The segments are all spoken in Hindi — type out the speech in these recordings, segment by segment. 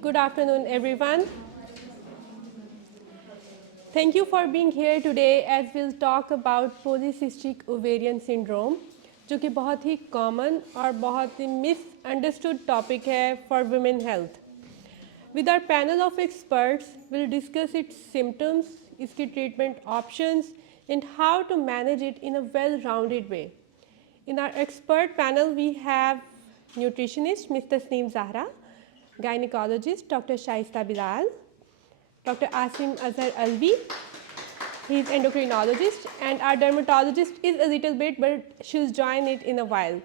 Good afternoon, everyone. Thank you for being here today as we'll talk about polycystic ovarian syndrome, जो कि बहुत ही common और बहुत ही misunderstood topic है for women health. With our panel of experts, we'll discuss its symptoms, इसकी treatment options, and how to manage it in a well-rounded way. In our expert panel, we have nutritionist Ms. Tasneem Zahra, gynecologist Dr. Shaista Bilal, Dr. Asim Azhar Alvi, he is endocrinologist, and our dermatologist is a little bit, but she'll join it in a while.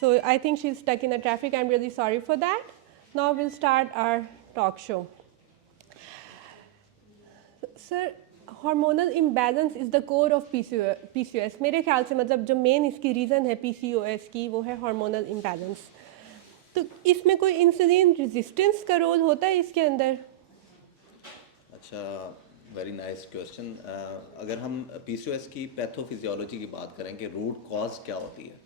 So I think she's stuck in the traffic. I'm really sorry for that. Now we'll start our talk show. Sir, hormonal imbalance is the core of PCOS. मेरे ख्याल से मतलब जो मेन इसकी रीज़न है PCOS की वो है hormonal imbalance. तो इसमें कोई इंसुलिन रेजिस्टेंस का रोल होता है इसके अंदर? अच्छा, वेरी नाइस क्वेश्चन। अगर हम PCOS की पैथोफिजियोलॉजी की बात करें कि रूट कॉज क्या होती है,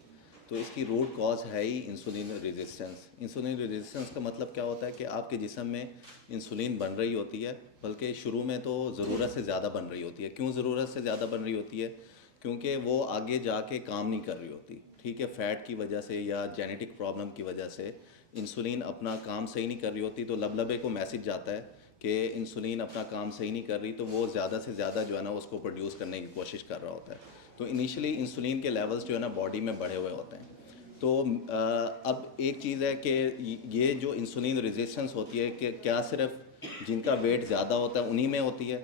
तो इसकी रूट कॉज है ही इंसुलिन रेजिस्टेंस। इंसुलिन रेजिस्टेंस का मतलब क्या होता है कि आपके जिस्म में इंसुलिन बन रही होती है, बल्कि शुरू में तो ज़रूरत से ज़्यादा बन रही होती है। क्यों ज़रूरत से ज़्यादा बन रही होती है? क्योंकि वो आगे जाके काम नहीं कर रही होती, ठीक है। फ़ैट की वजह से या जेनेटिक प्रॉब्लम की वजह से इंसुलिन अपना काम सही नहीं कर रही होती, तो लबलबे को मैसेज जाता है कि इंसुलिन अपना काम सही नहीं कर रही, तो वो ज़्यादा से ज़्यादा जो है ना उसको प्रोड्यूस करने की कोशिश कर रहा होता है। तो इनिशियली इंसुलिन के लेवल्स जो है ना बॉडी में बढ़े हुए होते हैं। तो अब एक चीज़ है कि ये जो इंसुलिन रेजिस्टेंस होती है कि क्या सिर्फ जिनका वेट ज़्यादा होता है उन्हीं में होती है,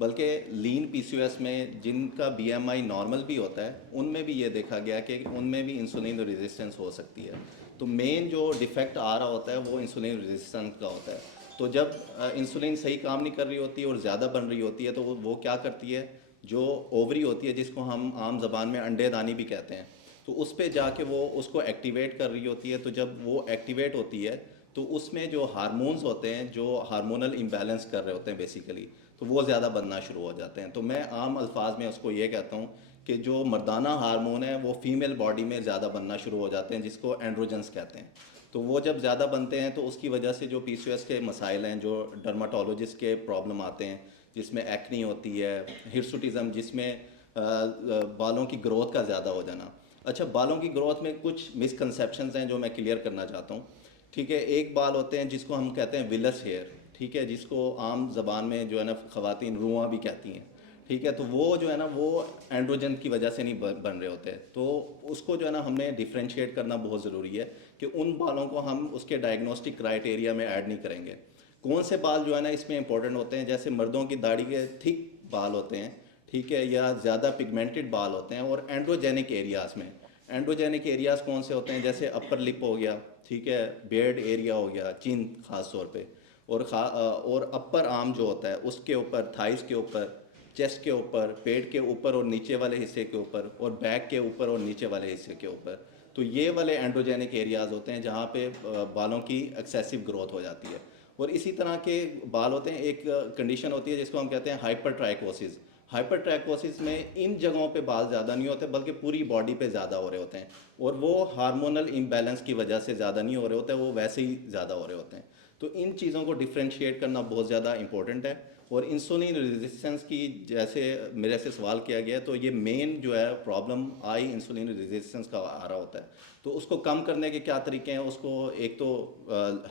बल्कि लीन PCOS में जिनका BMI नॉर्मल भी होता है उनमें भी ये देखा गया कि उनमें भी इंसुलिन रेजिस्टेंस हो सकती है। तो मेन जो डिफेक्ट आ रहा होता है वो इंसुलिन रेजिस्टेंस का होता है। तो जब इंसुलिन सही काम नहीं कर रही होती और ज़्यादा बन रही होती है, तो वो क्या करती है, जो ओवरी होती है जिसको हम आम ज़बान में अंडेदानी भी कहते हैं, तो उस पर जाके वो उसको एक्टिवेट कर रही होती है। तो जब वो एक्टिवेट होती है तो उसमें जो हार्मोन्स होते हैं जो हार्मोनल इम्बैलेंस कर रहे होते हैं बेसिकली, तो वो ज़्यादा बनना शुरू हो जाते हैं। तो मैं आम अल्फाज में उसको ये कहता हूँ कि जो मर्दाना हार्मोन है वो फीमेल बॉडी में ज़्यादा बनना शुरू हो जाते हैं, जिसको एंड्रोजन्स कहते हैं। तो वो जब ज़्यादा बनते हैं तो उसकी वजह से जो PCOS के मसाइल हैं, जो डर्माटोलॉजिस्ट के प्रॉब्लम आते हैं, जिसमें एक्नी होती है, हिर्सुटिज़म जिसमें बालों की ग्रोथ का ज़्यादा हो जाना। अच्छा, बालों की ग्रोथ में कुछ मिसकंसेप्शंस हैं जो मैं क्लियर करना चाहता हूँ, ठीक है। एक बाल होते हैं जिसको हम कहते हैं विलस हेयर, ठीक है, जिसको आम ज़बान में जो है ना ख़वातीन रुआं भी कहती हैं, ठीक है। तो वो जो है ना वो एंड्रोजन की वजह से नहीं बन रहे होते। तो उसको जो है ना हमने डिफ्रेंशिएट करना बहुत ज़रूरी है कि उन बालों को हम उसके डायग्नोस्टिक क्राइटेरिया में ऐड नहीं करेंगे। कौन से बाल जो है ना इसमें इंपॉर्टेंट होते हैं, जैसे मर्दों की दाढ़ी के थिक बाल होते हैं, ठीक है, या ज़्यादा पिगमेंटेड बाल होते हैं। और एंड्रोजेनिक एरियाज़ में, एंड्रोजेनिक एरियाज़ कौन से होते हैं, जैसे अपर लिप हो गया, ठीक है, बियर्ड एरिया हो गया, चिन खास तौर पे, और अपर आर्म जो होता है उसके ऊपर, थाइस के ऊपर, चेस्ट के ऊपर, पेट के ऊपर और नीचे वाले हिस्से के ऊपर, और बैक के ऊपर और नीचे वाले हिस्से के ऊपर। तो ये वाले एंड्रोजेनिक एरियाज़ होते हैं जहाँ पे बालों की एक्सेसिव ग्रोथ हो जाती है। और इसी तरह के बाल होते हैं, एक कंडीशन होती है जिसको हम कहते हैं हाइपरट्राइकोसिस। हाइपरट्राइकोसिस में इन जगहों पे बाल ज़्यादा नहीं होते बल्कि पूरी बॉडी पे ज़्यादा हो रहे होते हैं, और वो हार्मोनल इम्बैलेंस की वजह से ज़्यादा नहीं हो रहे होते, वो वैसे ही ज़्यादा हो रहे होते हैं। तो इन चीज़ों को डिफ्रेंशिएट करना बहुत ज़्यादा इंपॉर्टेंट है। और इंसुलिन रेजिस्टेंस की जैसे मेरे से सवाल किया गया, तो ये मेन जो है प्रॉब्लम आई इंसुलिन रेजिस्टेंस का आ रहा होता है। तो उसको कम करने के क्या तरीके हैं, उसको एक तो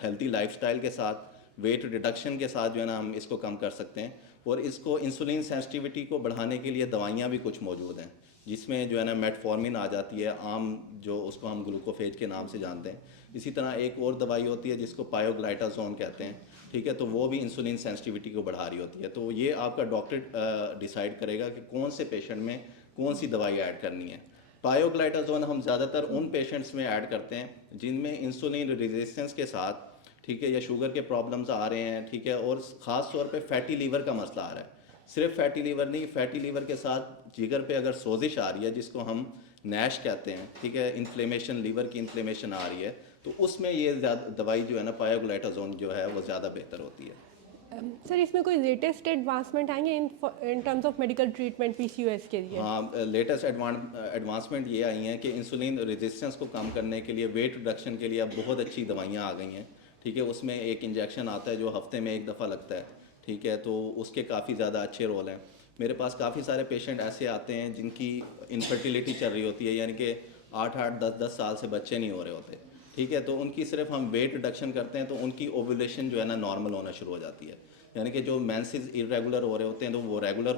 हेल्थी लाइफस्टाइल के साथ, वेट रिडक्शन के साथ जो है ना हम इसको कम कर सकते हैं। और इसको इंसुलिन सेंसिटिविटी को बढ़ाने के लिए दवाइयाँ भी कुछ मौजूद हैं, जिसमें जो है ना मेटफॉर्मिन आ जाती है, आम जो उसको हम ग्लूकोफेज के नाम से जानते हैं। इसी तरह एक और दवाई होती है जिसको पायोग्लाइटाजोन कहते हैं, ठीक है, तो वो भी इंसुलिन सेंसिटिविटी को बढ़ा रही होती है। तो ये आपका डॉक्टर डिसाइड करेगा कि कौन से पेशेंट में कौन सी दवाई ऐड करनी है। पायोग्लाइटाजोन हम ज़्यादातर उन पेशेंट्स में ऐड करते हैं जिनमें इंसुलिन रेजिस्टेंस के साथ, ठीक है, या शुगर के प्रॉब्लम्स आ रहे हैं, ठीक है, और ख़ास तौर पे फैटी लीवर का मसला आ रहा है। सिर्फ फैटी लीवर नहीं, फैटी लीवर के साथ जिगर पे अगर सोजिश आ रही है, जिसको हम नैश कहते हैं, ठीक है, इन्फ्लेमेशन, लीवर की इन्फ्लेमेशन आ रही है, तो उसमें ये ज़्यादा दवाई जो है ना पायोग्लाइटाजोन जो है वो ज़्यादा बेहतर होती है। सर इसमें कोई लेटेस्ट एडवांसमेंट आएंगे in terms of medical treatment PCOS के लिए? हाँ, लेटेस्ट एडवांसमेंट ये आई हैं कि इंसुलिन रेजिस्टेंस को कम करने के लिए, वेट रिडक्शन के लिए अब बहुत अच्छी दवाइयाँ आ गई हैं, ठीक है, उसमें एक इंजेक्शन आता है जो हफ्ते में एक दफ़ा लगता है, ठीक है, तो उसके काफ़ी ज़्यादा अच्छे रोल हैं। मेरे पास काफ़ी सारे पेशेंट ऐसे आते हैं जिनकी इनफर्टिलिटी चल रही होती है, यानी कि 8-8 10-10 साल से बच्चे नहीं हो रहे होते, ठीक है, तो उनकी सिर्फ हम वेट रिडक्शन करते हैं तो उनकी ओव्यूलेशन जो है ना नॉर्मल होना शुरू हो जाती है, यानी कि जो मेंसेस इरेगुलर हो रहे होते हैं तो वो रेगुलर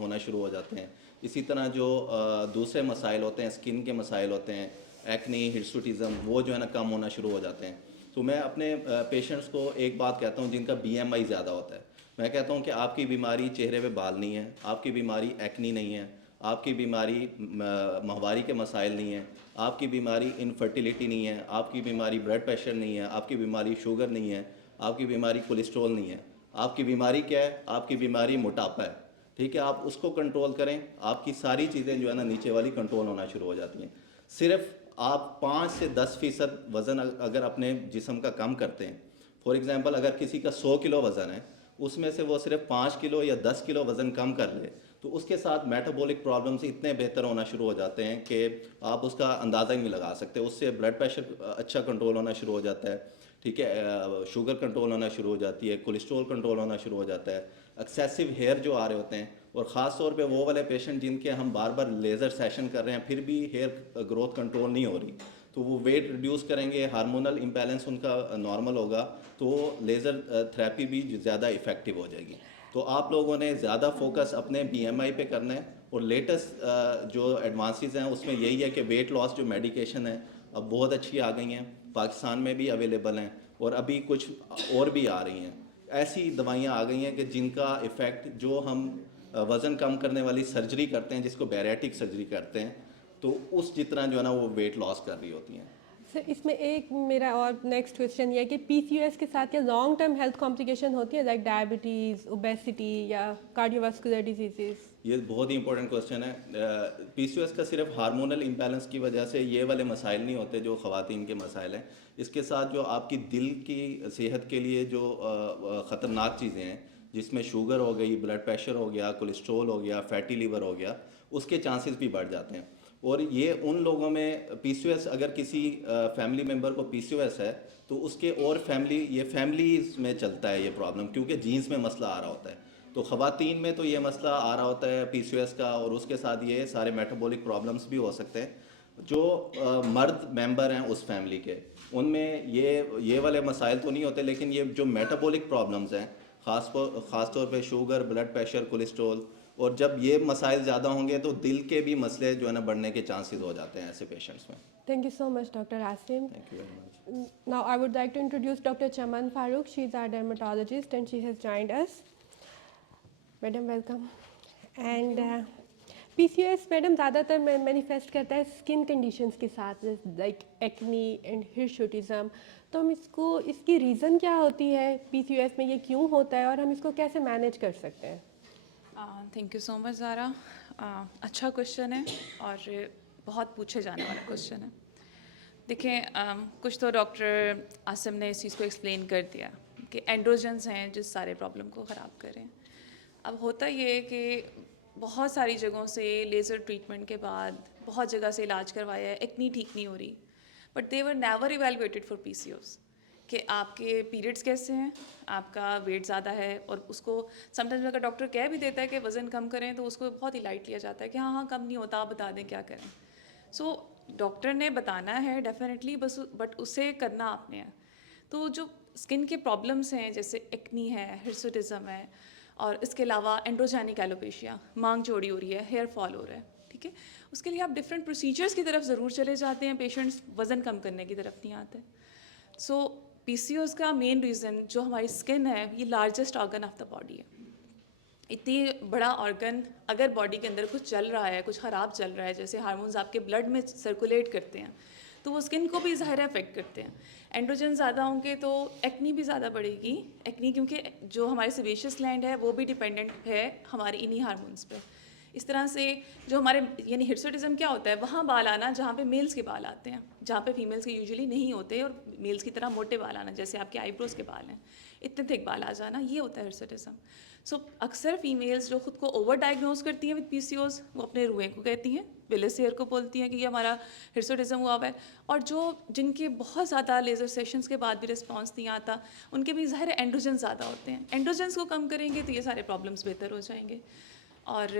होना शुरू हो जाते हैं। इसी तरह जो दूसरे मसाइल होते हैं, स्किन के मसाइल होते हैं, एक्ने, हिर्सुटिज़म, वो जो है ना कम होना शुरू हो जाते हैं। तो मैं अपने पेशेंट्स को एक बात कहता हूँ जिनका BMI ज़्यादा होता है, मैं कहता हूँ कि आपकी बीमारी चेहरे पे बाल नहीं है, आपकी बीमारी एक्नी नहीं है, आपकी बीमारी माहवारी के मसाइल नहीं है, आपकी बीमारी इनफर्टिलिटी नहीं है, आपकी बीमारी ब्लड प्रेशर नहीं है, आपकी बीमारी शुगर नहीं है, आपकी बीमारी कोलेस्ट्रॉल नहीं है, आपकी बीमारी क्या है? आपकी बीमारी मोटापा है, ठीक है, आप उसको कंट्रोल करें, आपकी सारी चीज़ें जो है ना नीचे वाली कंट्रोल होना शुरू हो जाती हैं। सिर्फ आप 5 से 10% वज़न अगर अपने जिस्म का कम करते हैं, फॉर एग्ज़ाम्पल अगर किसी का 100 किलो वज़न है, उसमें से वो सिर्फ 5 किलो या 10 किलो वज़न कम कर ले, तो उसके साथ मेटाबॉलिक प्रॉब्लम्स इतने बेहतर होना शुरू हो जाते हैं कि आप उसका अंदाज़ा ही नहीं लगा सकते। उससे ब्लड प्रेशर अच्छा कंट्रोल होना शुरू हो जाता है, ठीक है, शुगर कंट्रोल होना शुरू हो जाती है, कोलेस्ट्रॉल कंट्रोल होना शुरू हो जाता है, एक्सेसिव हेयर जो आ रहे होते हैं, और ख़ास तौर पे वो वाले पेशेंट जिनके हम बार बार लेज़र सेशन कर रहे हैं फिर भी हेयर ग्रोथ कंट्रोल नहीं हो रही, तो वो वेट रिड्यूस करेंगे, हार्मोनल इम्बैलेंस उनका नॉर्मल होगा, तो लेज़र थेरेपी भी ज़्यादा इफ़ेक्टिव हो जाएगी। तो आप लोगों ने ज़्यादा फोकस अपने BMI पे करना है, और लेटेस्ट जो एडवांसेस हैं उसमें यही है कि वेट लॉस जो मेडिकेशन है अब बहुत अच्छी आ गई हैं, पाकिस्तान में भी अवेलेबल हैं, और अभी कुछ और भी आ रही हैं। ऐसी दवाइयाँ आ गई हैं कि जिनका इफ़ेक्ट जो हम वज़न कम करने वाली सर्जरी करते हैं, जिसको बैरिएट्रिक सर्जरी करते हैं, तो उस जितना जो है ना वो वेट लॉस कर रही होती हैं। सर इसमें एक मेरा और नेक्स्ट क्वेश्चन ये है कि PCOS के साथ क्या लॉन्ग टर्म हेल्थ कॉम्प्लिकेशन होती है लाइक डायबिटीज़, ओबेसिटी या कार्डियोवास्कुलर डिजीजेस? ये बहुत ही इंपॉर्टेंट क्वेश्चन है। PCOS का सिर्फ हार्मोनल इम्बैलेंस की वजह से ये वाले मसाइल नहीं होते जो ख़वातीन के मसाइल हैं। इसके साथ जो आपकी दिल की सेहत के लिए जो ख़तरनाक चीज़ें हैं, जिसमें शुगर हो गई, ब्लड प्रेशर हो गया, कोलेस्ट्रॉल हो गया, फैटी लीवर हो गया, उसके चांसेस भी बढ़ जाते हैं। और ये उन लोगों में PCOS, अगर किसी फैमिली मेम्बर को PCOS है तो उसके और फैमिलीज़ में चलता है ये प्रॉब्लम, क्योंकि जीन्स में मसला आ रहा होता है। तो ख़वातीन में तो ये मसला आ रहा होता है PCOS का, और उसके साथ ये सारे मेटाबॉलिक प्रॉब्लम्स भी हो सकते हैं। जो मर्द मेंबर हैं उस फैमिली के, उनमें ये वाले मसाइल तो नहीं होते, लेकिन ये जो मेटाबॉलिक प्रॉब्लम्स हैं, ख़ास तौर पे शुगर, ब्लड प्रेशर, कोलेस्ट्रॉल, और जब ये मसाइल ज़्यादा होंगे तो दिल के भी मसले जो है ना बढ़ने के चांसेस हो जाते हैं ऐसे पेशेंट्स में। Thank you so much, Dr. Asim. Thank you very much. Now I would like to introduce Dr. Chaman Farooq. She is our dermatologist and she has joined us. Madam, welcome. And PCOS, madam ज़्यादातर मैनिफेस्ट करता है स्किन कंडीशंस के साथ लाइक एक्नी एंड हिर्सुटिज्म, तो हम इसको इसकी रीज़न क्या होती है PCOS में, ये क्यों होता है और हम इसको कैसे मैनेज कर सकते हैं? Thank you so much Zara. अच्छा क्वेश्चन है और बहुत पूछे जाने वाला क्वेश्चन है। देखें, कुछ तो डॉक्टर आसिम ने इस चीज़ को एक्सप्लेन कर दिया कि एंड्रोजन्स हैं जिस सारे प्रॉब्लम को ख़राब करें। अब होता ये है कि बहुत सारी जगहों से लेज़र ट्रीटमेंट के बाद बहुत जगह से इलाज करवाया है, एक्नी ठीक नहीं हो रही, but they were never evaluated for PCOS कि आपके पीरियड्स कैसे हैं, आपका वेट ज़्यादा है, और उसको समटाइम्स अगर डॉक्टर कह भी देता है कि वज़न कम करें तो उसको बहुत ही लाइट लिया जाता है कि हाँ हाँ कम नहीं होता, आप बता दें क्या करें। सो डॉक्टर ने बताना है डेफिनेटली, बट उसे करना आपने है। तो जो स्किन के प्रॉब्लम्स हैं जैसे एक्नी है, हिर्सुटिज्म है, और इसके अलावा एंड्रोजेनिक एलोपेशिया, मांग चौड़ी हो रही है, हेयर फॉल हो रहा है, ठीक है, उसके लिए आप डिफरेंट प्रोसीजर्स की तरफ ज़रूर चले जाते हैं, पेशेंट्स वज़न कम करने की तरफ नहीं आते। सो PCOS का मेन रीज़न जो हमारी स्किन है, ये largest organ of the body है। इतनी बड़ा ऑर्गन अगर बॉडी के अंदर कुछ चल रहा है, कुछ ख़राब चल रहा है, जैसे हार्मोन्स आपके ब्लड में सर्कुलेट करते हैं, तो वो स्किन को भी ज़ाहिर अफेक्ट करते हैं। एंड्रोजन ज़्यादा होंगे तो एक्नी भी ज़्यादा बढ़ेगी। एक्नी क्योंकि जो हमारे सेबेशियस ग्लैंड है वो भी डिपेंडेंट है हमारे इन्हीं हार्मोन्स पे। इस तरह से जो हमारे यानी हिर्सुटिज्म क्या होता है, वहाँ बाल आना जहाँ पे मेल्स के बाल आते हैं, जहाँ पे फीमेल्स के यूजुअली नहीं होते, और मेल्स की तरह मोटे बाल आना, जैसे आपके आईब्रोज के बाल हैं, इतने थिक बाल आ जाना, ये होता है हिर्सुटिज्म। सो अक्सर फीमेल्स जो खुद को ओवर डायग्नोज करती हैं विद पीसीओज, वो अपने रुएं को कहती हैं, विलिस हेयर को बोलती हैं कि ये हमारा हिर्सुटिज्म हुआ हुआ है, और जो जिनके बहुत ज़्यादा लेज़र सेशंस के बाद भी रिस्पॉन्स नहीं आता, उनके भी ज़ाहिर एंड्रोजन ज़्यादा होते हैं। एंड्रोजन्स को कम करेंगे तो ये सारे प्रॉब्लम्स बेहतर हो जाएंगे। और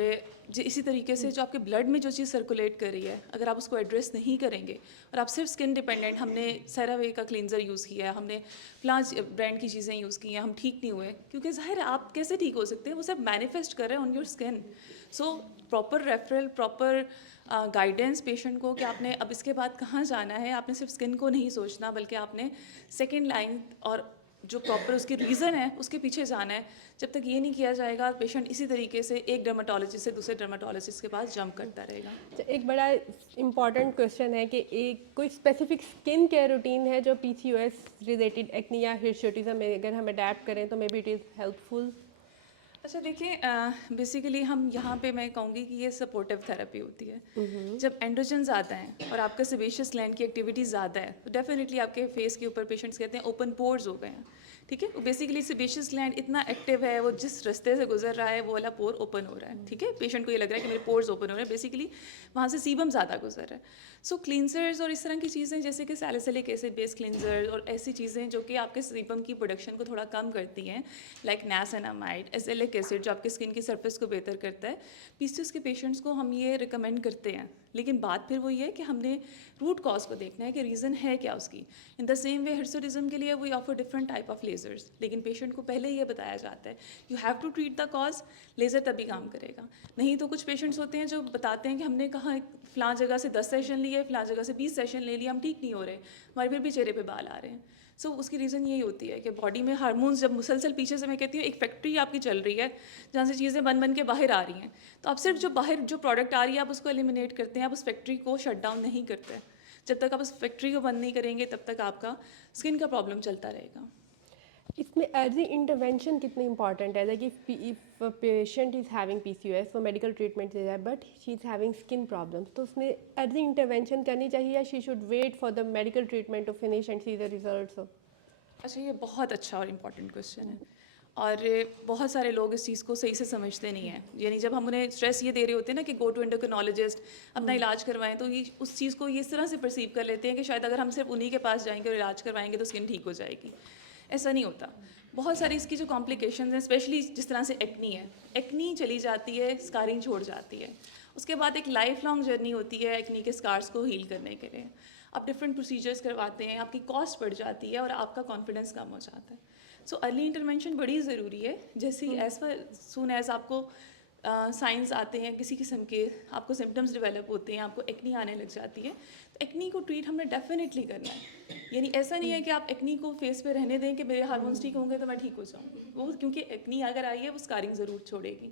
इसी तरीके से जो आपके ब्लड में जो चीज़ सर्कुलेट कर रही है, अगर आप उसको एड्रेस नहीं करेंगे और आप सिर्फ स्किन डिपेंडेंट, हमने सेरावे का क्लींजर यूज़ किया है, हमने फ्लांस ब्रांड की चीज़ें यूज़ की हैं, हम ठीक नहीं हुए, क्योंकि ज़ाहिर है आप कैसे ठीक हो सकते हैं, वो सब मैनिफेस्ट कर रहे हैं on your skin. So proper referral, proper guidance patient को कि आपने अब इसके बाद कहाँ जाना है, आपने सिर्फ स्किन को नहीं सोचना, बल्कि आपने सेकेंड लाइन और जो प्रॉपर उसकी रीज़न है उसके पीछे जाना है। जब तक ये नहीं किया जाएगा, पेशेंट इसी तरीके से एक डर्माटोलॉजिस्ट से दूसरे डर्माटोलॉजिस्ट के पास जंप करता रहेगा। तो एक बड़ा इम्पॉर्टेंट क्वेश्चन है कि एक कोई स्पेसिफिक स्किन केयर रूटीन है जो पीसीओएस रिलेटेड एक्ने या हिर्सुटिज्म में अगर हम अडेप्ट करें तो may be it is helpful? अच्छा देखिए, बेसिकली हम यहाँ पे मैं कहूँगी कि ये सपोर्टिव थेरेपी होती है। जब एंड्रोजन ज़्यादा हैं और आपका सेबेशियस ग्लैंड की एक्टिविटी ज़्यादा है, तो डेफिनेटली आपके फेस के ऊपर पेशेंट्स कहते हैं ओपन पोर्स हो गए हैं, ठीक है। वो बेसिकली सेबेशियस ग्लैंड इतना एक्टिव है, वो जिस रास्ते से गुजर रहा है वो वाला पोर ओपन हो रहा है, ठीक है। पेशेंट को ये लग रहा है कि मेरे पोर्स ओपन हो रहे हैं, बेसिकली वहाँ से सीबम ज़्यादा गुजर रहा है। सो क्लींजर्स और इस तरह की चीज़ें जैसे कि सैलिसिलिक एसिड बेस्ड क्लींजर और ऐसी चीज़ें जो कि आपके सीबम की प्रोडक्शन को थोड़ा कम करती हैं, लाइक नाइसिनामाइड, एसिलिक एसिड जो आपके स्किन की सरफेस को बेहतर करता है, पीसीओएस के पेशेंट्स को हम ये रिकमेंड करते हैं। लेकिन बात फिर वही है कि हमने रूट कॉज को देखना है कि रीज़न है क्या उसकी। In the same way hirsutism के लिए we offer different type of lasers, लेकिन पेशेंट को पहले ये बताया जाता है you have to treat the cause, laser तभी काम करेगा। नहीं तो कुछ पेशेंट्स होते हैं जो बताते हैं कि हमने कहा फ़लाँ जगह से 10 सेशन लिए, फ़लाँ जगह से 20 सेशन ले लिए, हम ठीक नहीं हो रहे, हमारे फिर भी चेहरे पे बाल आ रहे हैं। सो उसकी रीज़न यही होती है कि बॉडी में हार्मोन्स जब मुसलसल पीछे से, मैं कहती हूँ एक फैक्ट्री आपकी चल रही है जहाँ से चीज़ें बन बन के बाहर आ रही हैं, तो आप सिर्फ जो बाहर जो प्रोडक्ट आ रही है आप उसको एलिमिनेट करते हैं, आप उस फैक्ट्री को शट डाउन नहीं करते। जब तक आप उस फैक्ट्री को बंद नहीं करेंगे तब तक आपका स्किन का प्रॉब्लम चलता रहेगा। इसमें अर्ली इंटरवेंशन कितनी इंपॉर्टेंट है? Like if patient is having PCOS, वो मेडिकल ट्रीटमेंट से है but she is having skin problems, तो उसने अर्ली इंटरवेंशन करनी चाहिए या she should wait for the medical treatment to finish and see the results? अच्छा, ये बहुत अच्छा और इम्पॉर्टेंट क्वेश्चन है, और बहुत सारे लोग इस चीज़ को सही से समझते नहीं हैं। यानी जब हम उन्हें स्ट्रेस ये दे रहे होते हैं ना कि गो टू एंडोक्रिनोलॉजिस्ट, अपना इलाज करवाएं, तो ये उस चीज़ को ये इस तरह से परसीव कर लेते हैं कि शायद अगर हम सिर्फ उन्हीं के पास जाएंगे और इलाज करवाएंगे तो स्किन ठीक हो जाएगी। ऐसा नहीं होता। बहुत सारी इसकी जो कॉम्प्लिकेशंस हैं, स्पेशली जिस तरह से एक्नी है, एक्नी चली जाती है, स्कारिंग छोड़ जाती है, उसके बाद एक लाइफ लॉन्ग जर्नी होती है एक्नी के स्कार्स को हील करने के लिए। आप डिफरेंट प्रोसीजर्स करवाते हैं, आपकी कॉस्ट बढ़ जाती है और आपका कॉन्फिडेंस कम हो जाता है। सो अर्ली इंटरवेंशन बड़ी ज़रूरी है। जैसे ही एज सून एज आपको साइंस आते हैं किसी किस्म के, आपको सिम्टम्स डेवलप होते हैं, आपको एक्नी आने लग जाती है, तो एक्नी को ट्रीट हमने डेफिनेटली करना है। यानी ऐसा नहीं है कि आप एक्नी को फेस पे रहने दें कि मेरे हार्मोन्स ठीक होंगे तो मैं ठीक हो जाऊँगी, वो क्योंकि एक्नी अगर आई है वो स्कारिंग ज़रूर छोड़ेगी।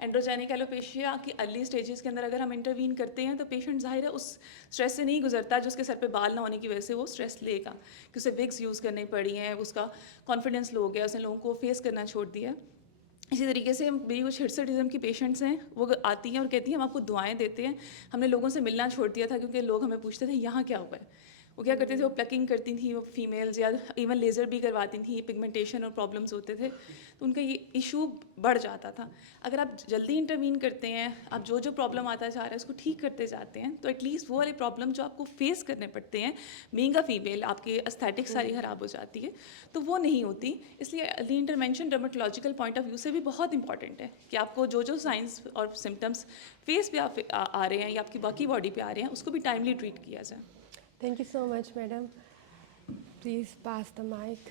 एंड्रोजेनिक एलोपेशिया की अर्ली स्टेजेस के अंदर अगर हम इंटरवीन करते हैं तो पेशेंट ज़ाहिर है उस स्ट्रेस से नहीं गुजरता जो उसके सर पे बाल ना होने की वजह से वो स्ट्रेस लेगा, कि उसे विग्स यूज़ करनी पड़ी हैं, उसका कॉन्फिडेंस लो हो गया, उसने लोगों को फेस करना छोड़ दिया। इसी तरीके से मेरी कुछ हिर्सुटिज्म की पेशेंट्स हैं, वो आती हैं और कहती हैं हम आपको दुआएं देते हैं, हमने लोगों से मिलना छोड़ दिया था क्योंकि लोग हमें पूछते थे यहाँ क्या हुआ है। वो क्या करते थे, वो प्लकिंग करती थी, वो फीमेल्स, या इवन लेज़र भी करवाती थी, पिगमेंटेशन और प्रॉब्लम्स होते थे, तो उनका ये इशू बढ़ जाता था। अगर आप जल्दी इंटरवीन करते हैं, आप जो जो प्रॉब्लम आता जा रहा है उसको ठीक करते जाते हैं, तो एटलीस्ट वो वाले प्रॉब्लम जो आपको फेस करने पड़ते हैं, बीइंग अ फीमेल, आपकी एस्थेटिक सारी ख़राब हो जाती है, तो वो नहीं होती। इसलिए early intervention dermatological point of view से भी बहुत इंपॉर्टेंट है कि आपको जो जो साइंस और सिम्टम्स फेस पे आ रहे हैं या आपकी बाकी बॉडी पे आ रहे हैं उसको भी टाइमली ट्रीट किया जाए। Thank you so much, madam. Please pass the mic.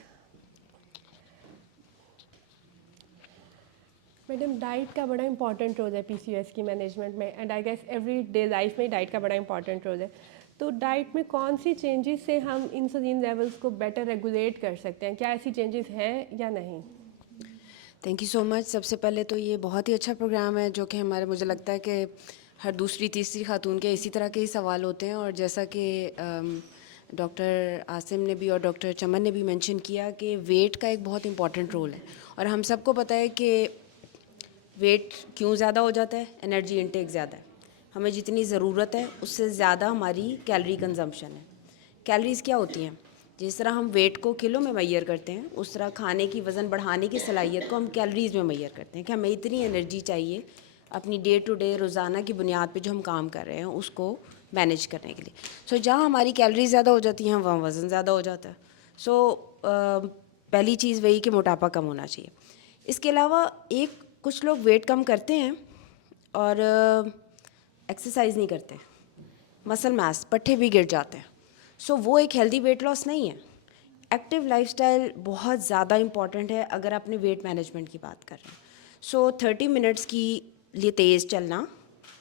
Madam, diet का बड़ा इंपॉर्टेंट रोल है पीसीओएस की मैनेजमेंट में, and I guess every day life में डाइट का बड़ा इंपॉर्टेंट रोल है। तो डाइट में कौन सी चेंजेस से हम इंसुलिन लेवल्स को बेटर रेगुलेट कर सकते हैं? क्या ऐसी चेंजेस हैं या नहीं? Thank you so much. सबसे पहले तो ये बहुत ही अच्छा प्रोग्राम है जो कि हमारे, मुझे लगता है कि हर दूसरी तीसरी खातून के इसी तरह के ही सवाल होते हैं, और जैसा कि डॉक्टर आसिम ने भी और डॉक्टर चमन ने भी मेंशन किया कि वेट का एक बहुत इम्पॉर्टेंट रोल है, और हम सबको पता है कि वेट क्यों ज़्यादा हो जाता है? एनर्जी इनटेक ज़्यादा है, हमें जितनी ज़रूरत है उससे ज़्यादा हमारी कैलोरी कंजम्पशन है। कैलोरीज़ क्या होती हैं? जिस तरह हम वेट को किलो में मैयर करते हैं, उस तरह खाने की वज़न बढ़ाने की सलाहियत को हम कैलोरीज़ में मैयर करते हैं कि हमें इतनी एनर्जी चाहिए अपनी डे टू डे रोज़ाना की बुनियाद पे जो हम काम कर रहे हैं उसको मैनेज करने के लिए। सो जहाँ हमारी कैलोरीज ज़्यादा हो जाती हैं वहाँ वज़न ज़्यादा हो जाता है। सो पहली चीज़ वही कि मोटापा कम होना चाहिए। इसके अलावा कुछ लोग वेट कम करते हैं और एक्सरसाइज नहीं करते, मसल मास पट्टे भी गिर जाते हैं। सो वो एक हेल्दी वेट लॉस नहीं है। एक्टिव लाइफस्टाइल बहुत ज़्यादा इंपॉर्टेंट है अगर आपने वेट मैनेजमेंट की बात कर रहे हैं। सो 30 मिनट्स की लिए तेज़ चलना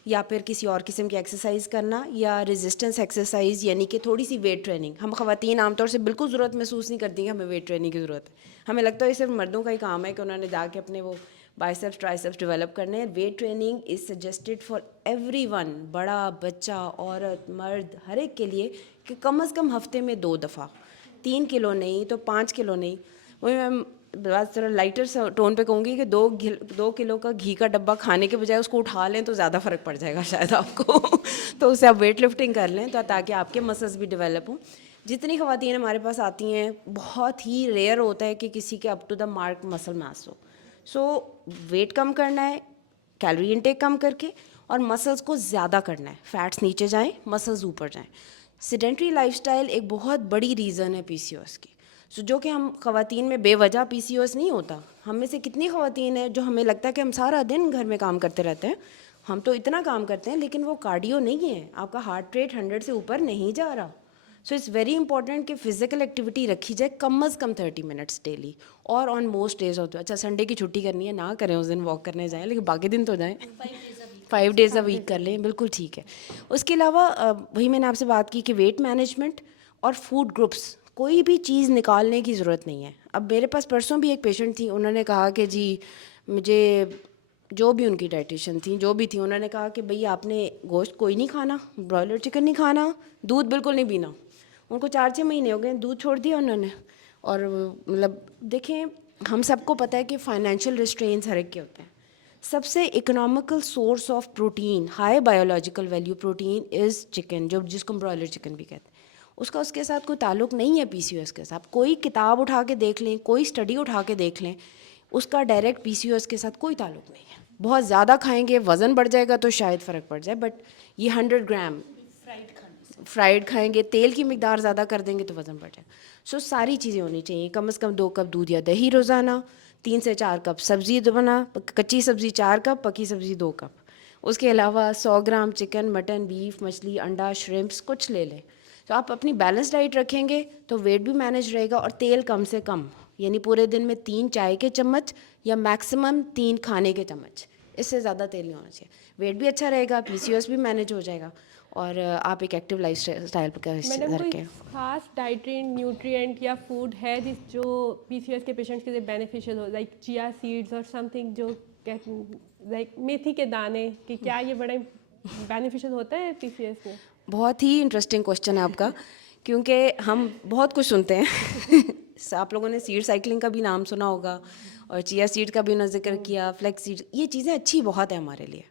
या फिर किसी और किस्म की एक्सरसाइज करना या रेजिस्टेंस एक्सरसाइज यानी कि थोड़ी सी वेट ट्रेनिंग। हम ख़वातीन आमतौर से बिल्कुल ज़रूरत महसूस नहीं करती कि हमें वेट ट्रेनिंग की ज़रूरत है। हमें लगता है ये सिर्फ मर्दों का ही काम है कि उन्होंने जाके अपने वो बाइसेप्स ट्राइसेप्स डेवलप करने हैं। Weight training is suggested for everyone, बड़ा बच्चा औरत मर्द हर एक के लिए, कि कम से कम हफ्ते में 2 दफ़ा, 3 किलो नहीं तो 5 किलो नहीं। वही मैं बात थोड़ा लाइटर टोन पे कहूँगी कि 2 किलो का घी का डब्बा खाने के बजाय उसको उठा लें तो ज़्यादा फ़र्क पड़ जाएगा शायद आपको तो उससे आप वेट लिफ्टिंग कर लें तो ताकि आपके मसल्स भी डेवलप हों। जितनी ख़वातीन हमारे पास आती हैं बहुत ही रेयर होता है कि किसी के up to the mark muscle mass हो। सो वेट कम करना है कैलोरी इनटेक कम करके, और मसल्स को ज़्यादा करना है, फैट्स नीचे जाएं मसल्स ऊपर जाएं। सेडेंट्री लाइफस्टाइल एक बहुत बड़ी रीज़न है पीसीओएस की। सो जो कि हम ख़वातीन में बेवजह पीसीओएस नहीं होता। हम में से कितनी ख़वातीन हैं जो हमें लगता है कि हम सारा दिन घर में काम करते रहते हैं, हम तो इतना काम करते हैं लेकिन वो कार्डियो नहीं है, आपका हार्ट रेट 100 से ऊपर नहीं जा रहा। सो इट्स वेरी इंपॉर्टेंट कि फ़िज़िकल एक्टिविटी रखी जाए कम अज़ कम 30 मिनट्स डेली और ऑन मोस्ट डेज ऑफ। अच्छा संडे की छुट्टी करनी है ना करें, उस दिन वॉक करने जाएं, लेकिन बाकी दिन तो जाएं। 5 डेज़ अ वीक कर लें, बिल्कुल ठीक है। उसके अलावा वही मैंने आपसे बात की कि वेट मैनेजमेंट और फूड ग्रुप्स, कोई भी चीज़ निकालने की ज़रूरत नहीं है। अब मेरे पास परसों भी एक पेशेंट थी, उन्होंने कहा कि जी मुझे, जो भी उनकी डाइटिशियन थी जो भी थी, उन्होंने कहा कि भई आपने गोश्त कोई नहीं खाना, ब्रॉयलर चिकन नहीं खाना, दूध बिल्कुल नहीं पीना। उनको 4-6 महीने हो गए दूध छोड़ दिया उन्होंने। और मतलब देखें, हम सबको पता है कि फाइनेंशियल रिस्ट्रेंट्स हर एक के होते हैं। सबसे economical source of protein, high biological value protein is chicken, जो जिसको हम ब्रॉयलर चिकन भी कहते हैं। उसका उसके साथ कोई ताल्लुक़ नहीं है पीसीओएस के साथ। कोई किताब उठा के देख लें, कोई स्टडी उठा के देख लें, उसका डायरेक्ट पीसीओएस के साथ कोई ताल्लुक़ नहीं है। बहुत ज़्यादा खाएंगे वज़न बढ़ जाएगा तो शायद फ़र्क पड़ जाए, बट ये 100 ग्राम फ्राइड खाएंगे, तेल की मिकदार ज़्यादा कर देंगे तो वज़न बढ़ जाएगा। सो सारी चीज़ें होनी चाहिए, कम से कम 2 कप दूध या दही रोज़ाना, 3 से 4 कप सब्ज़ी बना, कच्ची सब्ज़ी 4 कप, पकी सब्ज़ी 2 कप। उसके अलावा 100 ग्राम चिकन, मटन, बीफ, मछली, अंडा, श्रिम्प्स कुछ ले लें। तो आप अपनी बैलेंस डाइट रखेंगे तो वेट भी मैनेज रहेगा, और तेल कम से कम, यानी पूरे दिन में 3 चाय के चम्मच या मैक्सिमम 3 खाने के चम्मच, इससे ज़्यादा तेल नहीं होना चाहिए। वेट भी अच्छा रहेगा, पीसीओएस भी मैनेज हो जाएगा, और आप एक एक्टिव लाइफ स्टाइल पर मैडम कोई रखें। खास डाइटरी न्यूट्रिएंट या फूड है जो पीसीओएस के पेशेंट्स के लिए बेनिफिशियल हो, लाइक चिया सीड्स और समथिंग, जो लाइक मेथी के दाने, कि क्या ये बड़ा बेनिफिशियल होता है पीसीओएस में? बहुत ही इंटरेस्टिंग क्वेश्चन है आपका, क्योंकि हम बहुत कुछ सुनते हैं आप लोगों ने सीड साइकिलिंग का भी नाम सुना होगा, और चिया सीड का भी उन्होंने जिक्र किया, फ्लैक्स सीड, ये चीज़ें अच्छी बहुत है हमारे लिए।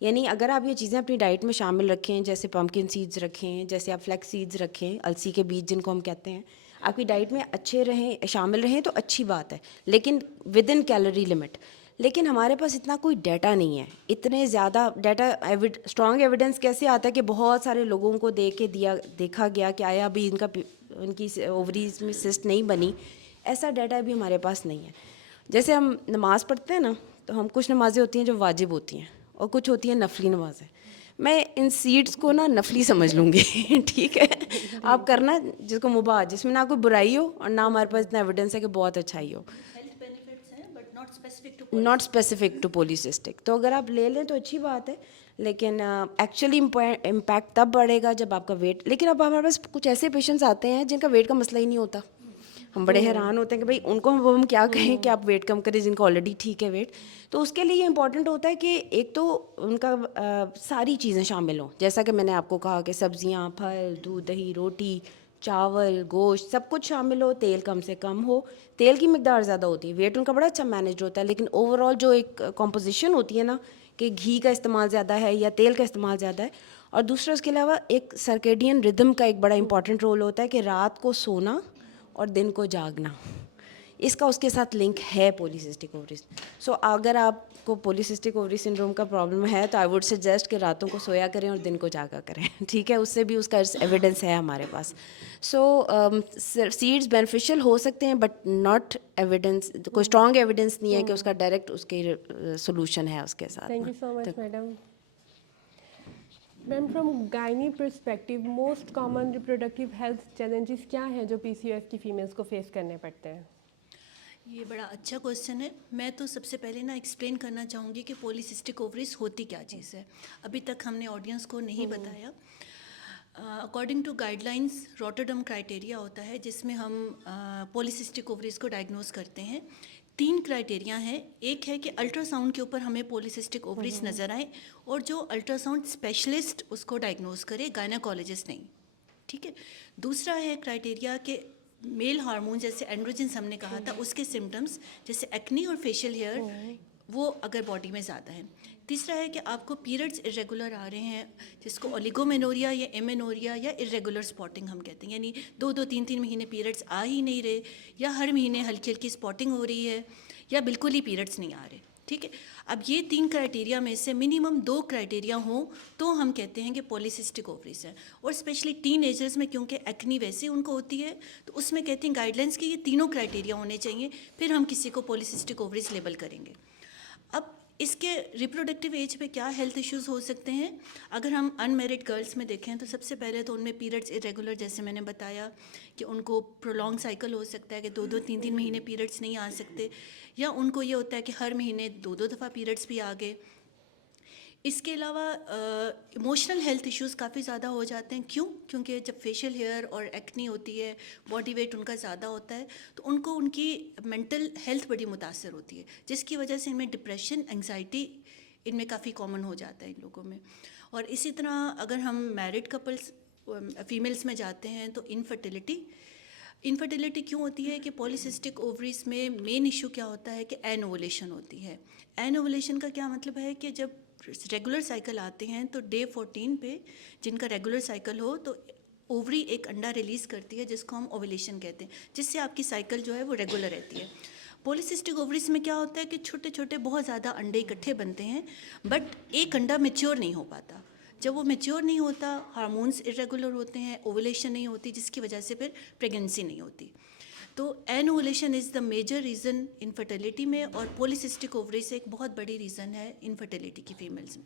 यानी अगर आप ये चीज़ें अपनी डाइट में शामिल रखें, जैसे पम्पकिन सीड्स रखें, जैसे आप फ्लैक्स सीड्स रखें, अलसी के बीज जिनको हम कहते हैं, आपकी डाइट में अच्छे रहें, शामिल रहें तो अच्छी बात है, लेकिन विद इन कैलोरी लिमिट। लेकिन हमारे पास इतना कोई डाटा नहीं है, इतने ज़्यादा डाटा स्ट्रॉन्ग एविडेंस कैसे आता है कि बहुत सारे लोगों को देखा गया कि आया अभी उनकी ओवरीज में सिस्ट नहीं बनी, ऐसा डाटा भी हमारे पास नहीं है। जैसे हम नमाज़ पढ़ते हैं ना, तो हम कुछ नमाज़ें होती हैं जो वाजिब होती हैं और कुछ होती हैं नफली नमाज़ें। मैं इन सीड्स को ना नफली समझ लूँगी ठीक है, आप करना जिसको मुबाह, जिसमें ना कोई बुराई हो और ना हमारे पास इतना एविडेंस है कि बहुत अच्छाई हो, नॉट स्पेसिफिक टू पॉलीसिस्टिक। तो अगर आप ले लें तो अच्छी बात है, लेकिन एक्चुअली इम्पैक्ट तब बढ़ेगा जब आपका वेट, लेकिन अब हमारे पास कुछ ऐसे पेशेंट्स आते हैं जिनका वेट का मसला ही नहीं होता। हम बड़े हैरान होते हैं कि भाई उनको हम क्या कहें कि आप वेट कम करें जिनका ऑलरेडी ठीक है वेट। तो उसके लिए ये इंपॉर्टेंट होता है कि एक तो उनका सारी चीज़ें शामिल हों, जैसा कि मैंने आपको कहा कि सब्जियां, फल, दूध, दही, रोटी, चावल, गोश्त सब कुछ शामिल हो, तेल कम से कम हो। तेल की मिकदार ज़्यादा होती है, वेट उनका बड़ा अच्छा मैनेज होता है, लेकिन ओवरऑल जो एक कॉम्पोजिशन होती है ना कि घी का इस्तेमाल ज़्यादा है या तेल का इस्तेमाल ज़्यादा है। और दूसरा उसके अलावा एक सर्केडियन रिदम का एक बड़ा इंपॉर्टेंट रोल होता है कि रात को सोना और दिन को जागना, इसका उसके साथ लिंक है पॉलीसिस्टिक ओवरीज। सो अगर आपको पॉलीसिस्टिक ओवरी सिंड्रोम का प्रॉब्लम है तो आई वुड सजेस्ट कि रातों को सोया करें और दिन को जागा करें। ठीक है, उससे भी उसका एविडेंस है हमारे पास। सो सीड्स बेनिफिशियल हो सकते हैं बट नॉट एविडेंस, कोई स्ट्रॉन्ग एविडेंस नहीं है कि उसका डायरेक्ट उसके सोल्यूशन है उसके साथ थैंक यू ना। सो much madam. Ma'am from gynae perspective most common reproductive health challenges क्या हैं जो पीसीओएस की फीमेल्स को फेस करने पड़ते हैं? ये बड़ा अच्छा क्वेश्चन है। मैं तो सबसे पहले ना एक्सप्लेन करना चाहूँगी कि पॉलीसिस्टिक ओवरीज होती क्या चीज़ है। अभी तक हमने ऑडियंस को नहीं बताया। According to guidelines Rotterdam criteria होता है जिसमें हम पॉलीसिस्टिक ओवरीज को डायग्नोज करते हैं। 3 क्राइटेरिया हैं। एक है कि अल्ट्रासाउंड के ऊपर हमें पॉलीसिस्टिक ओवरीज नज़र आए और जो अल्ट्रासाउंड स्पेशलिस्ट उसको डायग्नोज करे, गायनेकोलॉजिस्ट नहीं। ठीक है। दूसरा है क्राइटेरिया के मेल हार्मोन जैसे एंड्रोजन्स हमने कहा था उसके सिम्टम्स जैसे एक्नी और फेशियल हेयर वो अगर बॉडी में ज़्यादा है। तीसरा है कि आपको पीरियड्स इरेगुलर आ रहे हैं जिसको ओलिगोमेनोरिया या एमेनोरिया या इरेगुलर स्पॉटिंग हम कहते हैं, यानी 2-2 3-3 महीने पीरियड्स आ ही नहीं रहे, या हर महीने हल्की हल्की स्पॉटिंग हो रही है, या बिल्कुल ही पीरियड्स नहीं आ रहे। ठीक है। अब ये 3 क्राइटेरिया में से मिनिमम 2 क्राइटेरिया हों तो हम कहते हैं कि पॉलीसिस्टिक ओवरीज है। और स्पेशली टीनेजर्स में क्योंकि एक्नी वैसे उनको होती है तो उसमें कहते हैं गाइडलाइंस कि ये तीनों क्राइटेरिया होने चाहिए, फिर हम किसी को पॉलीसिस्टिक ओवरीज लेबल करेंगे। अब इसके रिप्रोडक्टिव एज पे क्या हेल्थ इश्यूज़ हो सकते हैं? अगर हम अनमेरिड गर्ल्स में देखें तो सबसे पहले तो उनमें पीरियड्स इरेगुलर, जैसे मैंने बताया कि उनको प्रोलॉन्ग साइकिल हो सकता है कि 2-2 3-3 महीने पीरियड्स नहीं आ सकते, या उनको ये होता है कि हर महीने 2-2 दफ़ा पीरियड्स भी आ गए। इसके अलावा इमोशनल हेल्थ इश्यूज़ काफ़ी ज़्यादा हो जाते हैं। क्यों? क्योंकि जब फेशियल हेयर और एक्नी होती है, बॉडी वेट उनका ज़्यादा होता है, तो उनको उनकी मेंटल हेल्थ बड़ी मुतासर होती है, जिसकी वजह से इनमें डिप्रेशन, एंग्जाइटी इनमें काफ़ी कॉमन हो जाता है इन लोगों में। और इसी तरह अगर हम मैरिड कपल्स फीमेल्स में जाते हैं तो इनफर्टिलिटी क्यों होती है कि पॉलीसिस्टिक ओवरीज में मेन इशू क्या होता है कि एनोवुलेशन होती है। एनोवुलेशन का क्या मतलब है कि जब रेगुलर साइकिल आते हैं तो डे 14 पे जिनका रेगुलर साइकिल हो तो ओवरी एक अंडा रिलीज़ करती है जिसको हम ओवुलेशन कहते हैं, जिससे आपकी साइकिल जो है वो रेगुलर रहती है। पॉलीसिस्टिक ओवरीज में क्या होता है कि छोटे छोटे बहुत ज़्यादा अंडे इकट्ठे बनते हैं, बट एक अंडा मैच्योर नहीं हो पाता। जब वो मैच्योर नहीं होता, हार्मोन्स इरेगुलर होते हैं, ओवुलेशन नहीं होती, जिसकी वजह से फिर प्रेगनेंसी नहीं होती। तो anovulation is the major reason infertility में, और पॉलीसिस्टिक ओवरीज एक बहुत बड़ी रीज़न है इनफर्टिलिटी की फीमेल्स में।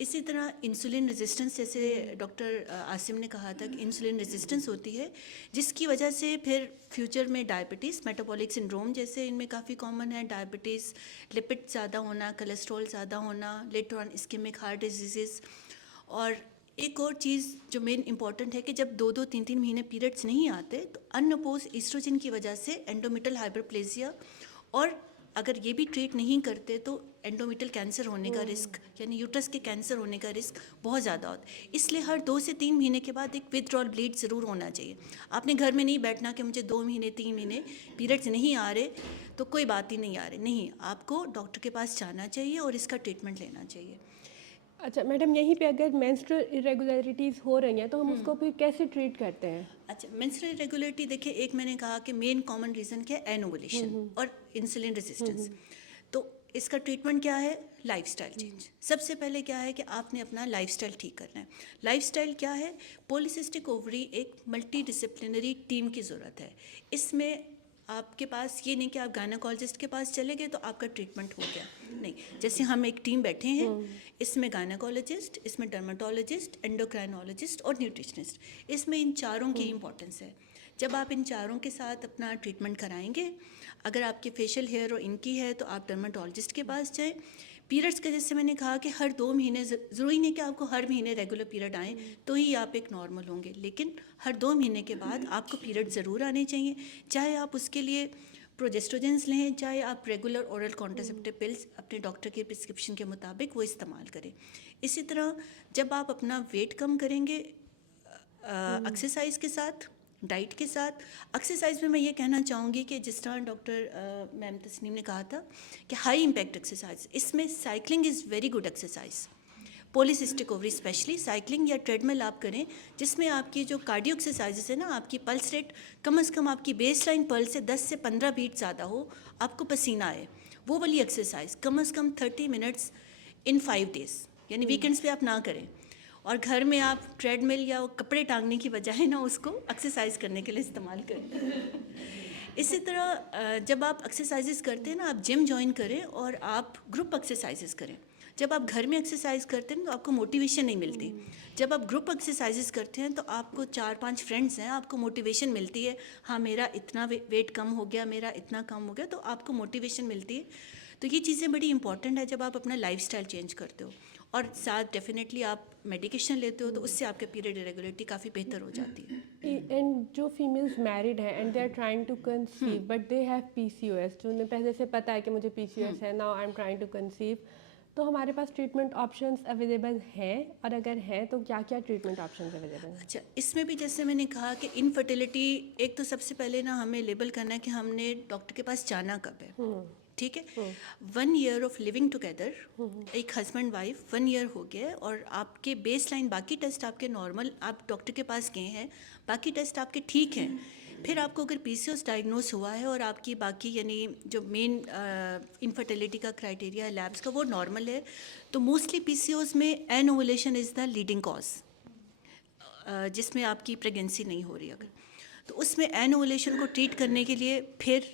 इसी तरह इंसुलिन रेजिस्टेंस, जैसे डॉक्टर आसिम ने कहा था कि इंसुलिन रेजिस्टेंस होती है, जिसकी वजह से फिर फ्यूचर में डायबिटीज़, मेटाबॉलिक सिंड्रोम जैसे इनमें काफ़ी कॉमन है, डायबिटीज़, लिपिड ज़्यादा होना, कोलेस्ट्रॉल ज़्यादा होना, later on ischaemic heart disease. और एक और चीज़ जो मेन इंपॉर्टेंट है कि जब 2-2 3-3 महीने पीरियड्स नहीं आते तो अनअपोज ईस्ट्रोजन की वजह से एंडोमेटल हाइपरप्लेजिया, और अगर ये भी ट्रीट नहीं करते तो एंडोमेटल कैंसर होने का रिस्क, यानी यूट्रस के कैंसर होने का रिस्क बहुत ज़्यादा होता है। इसलिए हर 2 से 3 महीने के बाद एक विथड्रॉल ब्लीड ज़रूर होना चाहिए। आपने घर में नहीं बैठना कि मुझे 2 महीने 3 महीने पीरियड्स नहीं आ रहे तो कोई बात ही नहीं आ रही, नहीं, आपको डॉक्टर के पास जाना चाहिए और इसका ट्रीटमेंट लेना चाहिए। अच्छा मैडम, यहीं पे अगर मेंस्ट्रुअल इरेगुलरिटीज़ हो रही हैं तो हम उसको फिर कैसे ट्रीट करते हैं? अच्छा, मेंस्ट्रुअल इरेगुलरिटी देखिए, एक मैंने कहा कि मेन कॉमन रीज़न क्या है, एनोवुलेशन और इंसुलिन रेजिस्टेंस। तो इसका ट्रीटमेंट क्या है? Lifestyle change. सबसे पहले क्या है कि आपने अपना लाइफस्टाइल ठीक करना है। लाइफस्टाइल क्या है? पॉलीसिस्टिक ओवरी एक मल्टी डिसिप्लिनरी टीम की ज़रूरत है। इसमें आपके पास ये नहीं कि आप गायनेकोलॉजिस्ट के पास चले गए तो आपका ट्रीटमेंट हो गया, नहीं। जैसे हम एक टीम बैठे हैं, इसमें गायनेकोलॉजिस्ट, इसमें डर्मेटोलॉजिस्ट, एंडोक्राइनोलॉजिस्ट और न्यूट्रिशनिस्ट, इसमें इन चारों की इंपॉर्टेंस है। जब आप इन चारों के साथ अपना ट्रीटमेंट कराएंगे, अगर आपके फेशियल हेयर और इनकी है तो आप डर्मेटोलॉजिस्ट के पास जाएं। पीरियड्स का जैसे मैंने कहा कि हर 2 महीने, ज़रूरी नहीं कि आपको हर महीने रेगुलर पीरियड आए तो ही आप एक नॉर्मल होंगे, लेकिन हर 2 महीने के बाद आपको पीरियड ज़रूर आने चाहिए। चाहे आप उसके लिए प्रोजेस्ट्रोजेंस लें, चाहे आप रेगुलर ओरल कॉन्ट्रासेप्टिव पिल्स अपने डॉक्टर के प्रिस्क्रिप्शन के मुताबिक वो इस्तेमाल करें। इसी तरह जब आप अपना वेट कम करेंगे एक्सरसाइज के साथ, डाइट के साथ एक्सरसाइज में मैं ये कहना चाहूँगी कि जिस तरह डॉक्टर मैम तस्नीम ने कहा था कि हाई इम्पैक्ट एक्सरसाइज, इसमें cycling is very good exercise. Polycystic ovary specially cycling या ट्रेडमिल आप करें, जिसमें आपकी जो कार्डियो एक्सरसाइजेस है ना, आपकी पल्स रेट कम से कम आपकी बेस लाइन पल्स से 10 से 15 बीट ज़्यादा हो, आपको पसीना आए, वो वाली एक्सरसाइज कम से कम 30 मिनट्स इन 5 डेज़, यानी वीकेंड्स पे आप ना करें। और घर में आप ट्रेडमिल या कपड़े टांगने की बजाय ना उसको एक्सरसाइज करने के लिए इस्तेमाल करें। इसी तरह जब आप एक्सरसाइजेस करते हैं ना, आप जिम ज्वाइन करें और आप ग्रुप एक्सरसाइजेस करें। जब आप घर में एक्सरसाइज करते हैं तो आपको मोटिवेशन नहीं मिलती। जब आप ग्रुप एक्सरसाइजेस करते हैं तो आपको 4-5 फ्रेंड्स हैं, आपको मोटिवेशन मिलती है, हाँ मेरा इतना वेट कम हो गया, मेरा इतना कम हो गया, तो आपको मोटिवेशन मिलती है। तो ये चीज़ें बड़ी इंपॉर्टेंट है जब आप अपना लाइफस्टाइल चेंज करते हो। और साथ डेफिनेटली आप मेडिकेशन लेते हो तो उससे आपके पीरियड इरेगुलरिटी काफ़ी बेहतर हो जाती है। एंड जो फीमेल्स मैरिड हैं and they are trying to conceive but they have PCOS, जो उन्हें पहले से पता है कि मुझे पीसीओएस है, now I am trying to conceive, तो हमारे पास ट्रीटमेंट ऑप्शंस अवेलेबल हैं, और अगर हैं तो क्या क्या ट्रीटमेंट ऑप्शंस अवेलेबल हैं? अच्छा, इसमें भी जैसे मैंने कहा कि इनफर्टिलिटी, एक तो सबसे पहले ना हमें लेबल करना है कि हमने डॉक्टर के पास जाना कब है। ठीक है, 1 ईयर ऑफ लिविंग टुगेदर, एक हस्बैंड वाइफ 1 ईयर हो गया और आपके बेस लाइन बाकी टेस्ट आपके नॉर्मल, आप डॉक्टर के पास गए हैं, बाकी टेस्ट आपके ठीक हैं, फिर आपको अगर पीसीओएस डायग्नोस हुआ है और आपकी बाकी यानी जो मेन इनफर्टिलिटी का क्राइटेरिया है लैब्स का वो नॉर्मल है, तो मोस्टली पीसीओएस में एनओवुलेशन इज़ द लीडिंग कॉज, जिसमें आपकी प्रेगनेंसी नहीं हो रही अगर, तो उसमें एनओवुलेशन को ट्रीट करने के लिए फिर